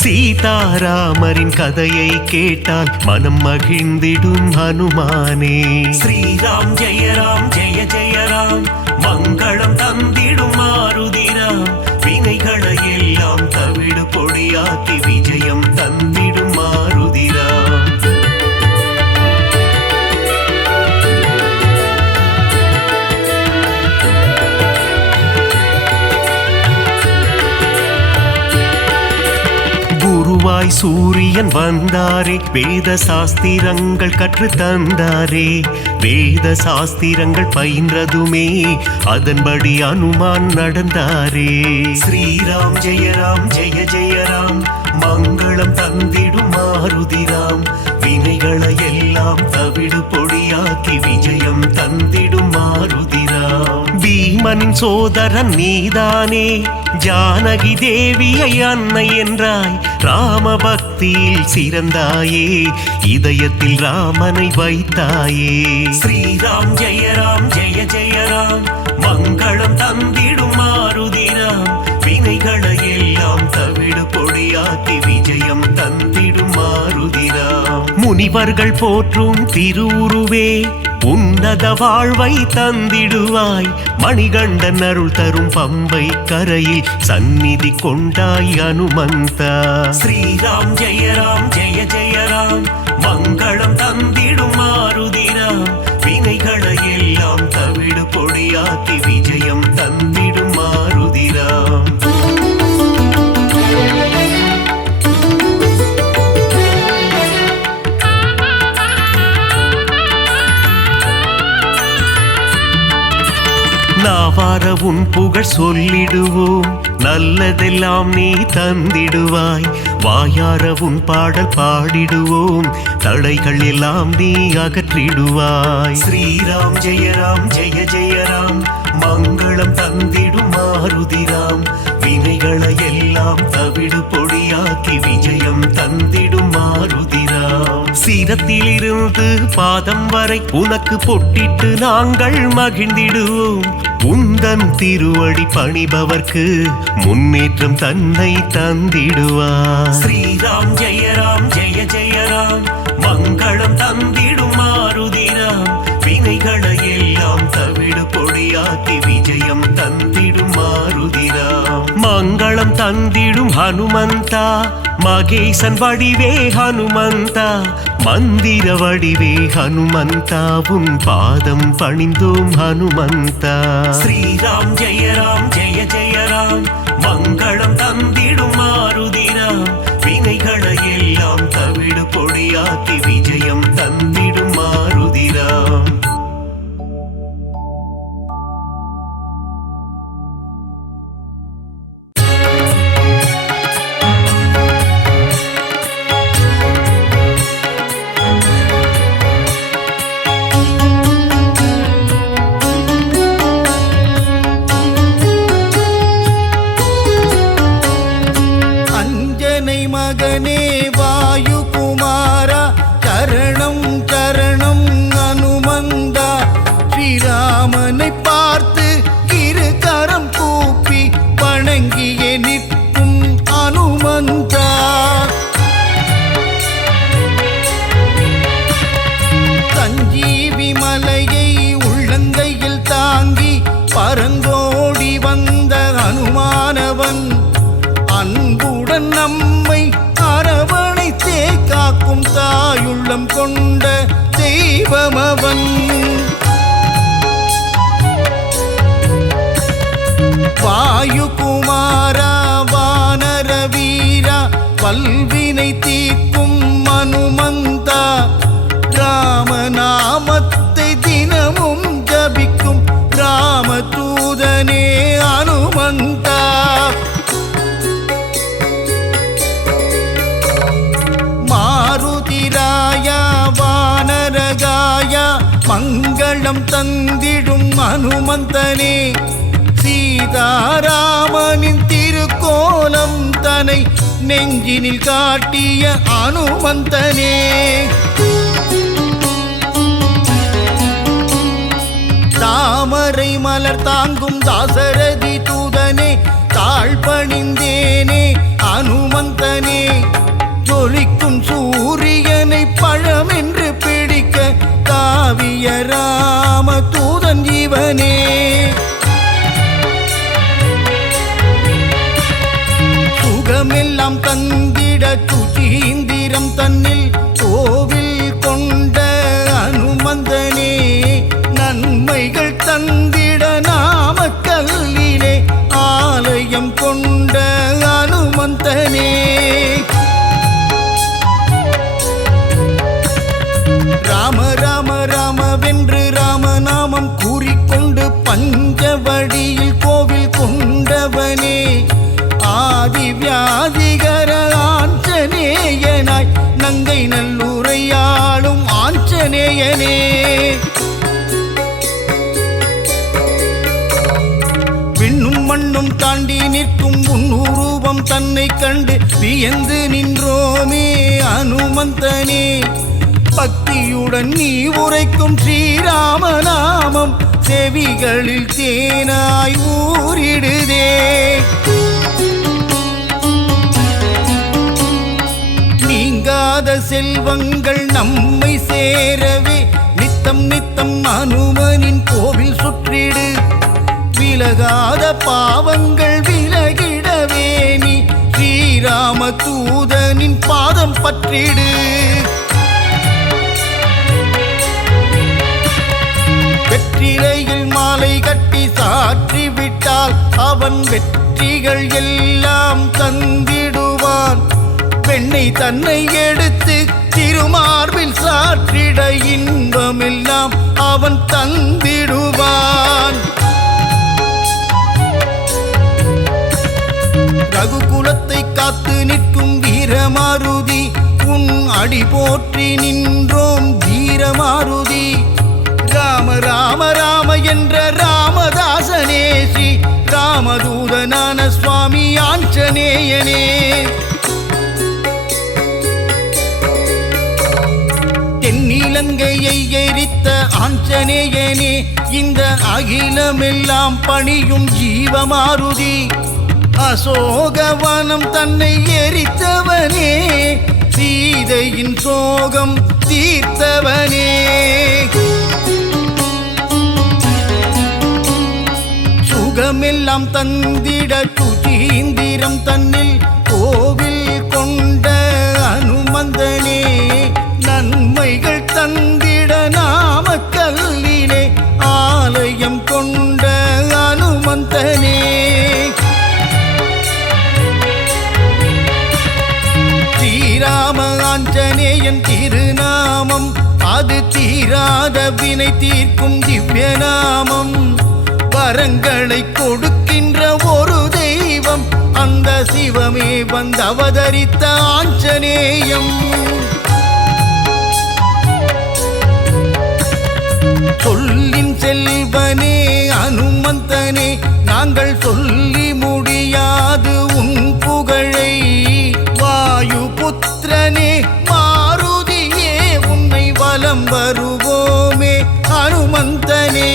சீதாராமரின் கதையை கேட்டால் மனம் மகிழ்ந்திடும் ஹனுமானே. ஸ்ரீராம் ஜெயராம் ஜெய ஜெயராம், மங்களம் தந்திடும் மாருதிராம். வினைகளை எல்லாம் தவிடு பொடியாக்கி விஜயம் தந்திடும் மாருதிராம். குருவாய் சூரியன் வந்தாரே, வேத சாஸ்திரங்கள் கற்று தந்தாரே. வேத சாஸ்திரங்கள் பயின்றதுமே அதன்படி அனுமான் நடந்தாரே. ஸ்ரீராம் ஜெய ராம் ஜெய ஜெய ராம், மங்களம் தந்திடும் மாருதிராம். வினைகளை எல்லாம் தவிடு பொடியாக்கி விஜயம் தந்திடும் மாருதிராம். பீமனின் சோதரன் நீதானே, ஜானகி தேவியை அன்னை என்றாய். ராம பக்தியில் சிறந்தாயே, இதயத்தில் ராமனை வைத்தாயே. ஸ்ரீராம் ஜெய ராம் ஜெய ஜெய ராம், மங்களம் தந்திடும் மாருதிராம். வினைகளை எல்லாம் தவிடு பொடியாக்கி விஜயம் தந்திடும் மாருதிராம். முனிவர்கள் போற்றும் திருவுருவே, உன்னத வாழ்வை தந்திடுவாய். மணிகண்டன் அருள் தரும் பம்பை கரையில் சந்நிதி கொண்டாய் அனுமந்தா. ஸ்ரீராம் ஜெய ராம் ஜெய ஜெய ராம், மங்களம் தந்திடும் மாருதிராம். வினைகளை எல்லாம் தவிடு பொடியாக்கி விஜயம் தந்திடும் மாருதிராம். நாவார உன் புகழ் சொல்லிடுவோம், நல்லதெல்லாம் நீ தந்திடுவாய். வாயார உன் பாடல் பாடிடுவோம், தடைகள் எல்லாம் நீ அகற்றிடுவாய். ஸ்ரீராம் ஜெய ராம் ஜெய ஜெய ராம், மங்களம் தந்திடும் மாருதிராம். வினைகளை எல்லாம் தவிடு பொடியாக்கி விஜயம் தந்திடும் மாருதிராம். சிரத்திலிருந்து பாதம் வரை உனக்கு பொட்டிட்டு நாங்கள் மகிழ்ந்திடுவோம். உந்தன் திருவடி பணிபவர்க்கு முன்னேற்றம் தன்னை தந்திடுவார். ஸ்ரீராம் ஜெய ராம் ஜெய ஜெய ராம், மங்களம் தந்திடும் மாருதிராம். வினைகளை எல்லாம் தவிடு பொடியாக்கி விஜயம் தந்திடும் மாருதிராம். மங்களம் தந்திடும் ஹனுமந்தா, மகேசன் வடிவே ஹனுமந்தா. மந்திர வடிவே ஹனுமந்தா, உன் பாதம் பணிந்தோம் ஹனுமந்தா. ஸ்ரீராம் ஜெய ராம் ஜெய ஜெய ராம், மங்களம் தந்திடும் மாருதிராம். வினைகளை எல்லாம் தவிடு பொடியாக்கி விஜயம் தந்திடும் மாருதிராம். மகனே வாயுகுமாரா, சரணம் சரணம் அனுமந்தா. ஸ்ரீராமனை பார்த்து இரு கரம் கூப்பி வணங்கியே நிற்கும் அனுமந்தா. சஞ்சீவி மலையை உள்ளங்கையில் தாங்கி பரங்கோடி வந்த அனுமானவன், அன்புடன் நம்மை அரவணைத்தே காக்கும் தாயுள்ளம் கொண்ட தெய்வமவன். வாயுகுமாரா வானர வீரா, பல்வினை தீர்க்கும் அனுமந்தா. ராமநாமத்தை தினமும் ஜபிக்கும் ராமதூதனே அனுமந்தா. மாருதிராயா வானரகாயா, மங்களம் தந்திடும் அனுமந்தனே. சீதாராமனின் திருக்கோலம் தனை நெஞ்சினில் காட்டிய அனுமந்தனே. தாமரை மலர் தாங்கும் தாசரதி தூதனே, தாழ்பணிந்தேனே அனுமந்தனே. ஜொலிக்கும் சூரியனை பழமென்று பிடிக்க தாவிய ராம தூதன் இவனே. சுகமெல்லாம் தந்திட சுசீந்திரம் தன்னில் கோவில் கொண்ட அனுமந்தனே. நன்மைகள் தந்திட நாமக்கல்லிலே ஆலயம் கொண்ட அனுமந்தனே. பஞ்சவடியில் கோவில் கொண்டவனே ஆதி வியாதிகர ஆஞ்சநேயனாய் நங்கை நல்லூரையாளும் ஆஞ்சநேயனே விண்ணும் மண்ணும் தாண்டி நிற்கும் உன்னுருவம் தன்னை கண்டு வியந்து நின்றோமே அனுமந்தனே பக்தியுடன் நீ உரைக்கும் ஸ்ரீராமநாமம் செவிகளில் தேனாய் ஊரிடுதே நீங்காத செல்வங்கள் நம்மை சேரவே நித்தம் நித்தம் அனுமனின் கோவில் சுற்றிடு விலகாத பாவங்கள் விலகிடவே நீ ஸ்ரீராம தூதனின் பாதம் பற்றிடு வெற்றிலையில் மாலை கட்டி சாற்றி விட்டால் அவன் வெற்றிகள் எல்லாம் தந்திடுவான் பெண்ணை தன்னை எடுத்து திருமார்பில் சாற்றிட இன்பமெல்லாம் அவன் தந்திடுவான் ரகுகுலத்தை காத்து நிற்கும் வீரமாருதி உன் அடி போற்றி நின்றோம் வீரமாருதி ராம ராம ராம என்ற ராமதாசனே ஸ்ரீ ராமதூதனான சுவாமி ஆஞ்சநேயனே தென்னிலங்கையை எரித்த ஆஞ்சநேயனே இந்த அகிலமெல்லாம் பணியும் ஜீவமாருதி அசோகவனம் தன்னை எரித்தவனே சீதையின் சோகம் தீர்த்தவனே சுகமெல்லாம் தந்திட சுதீந்திரம் தன்னில் கோவில் கொண்ட அனுமந்தனே நன்மைகள் தந்திட நாமக்கல்லிலே ஆலயம் கொண்ட அனுமந்தனே ஸ்ரீராம ஆஞ்சநேயன் திருநாமம் அது தீராத வினை தீர்க்கும் திவ்ய நாமம் வரங்களை கொடுக்கின்ற ஒரு தெய்வம் அந்த சிவமே வந்து அவதரித்த ஆஞ்சநேயம் சொல்லின் செல்வனே அனுமந்தனே நாங்கள் சொல்லி முடியாது உன் புகழை வாயு புத்திரனே மாருதியே உன்னை வலம் வருவோமே அனுமந்தனே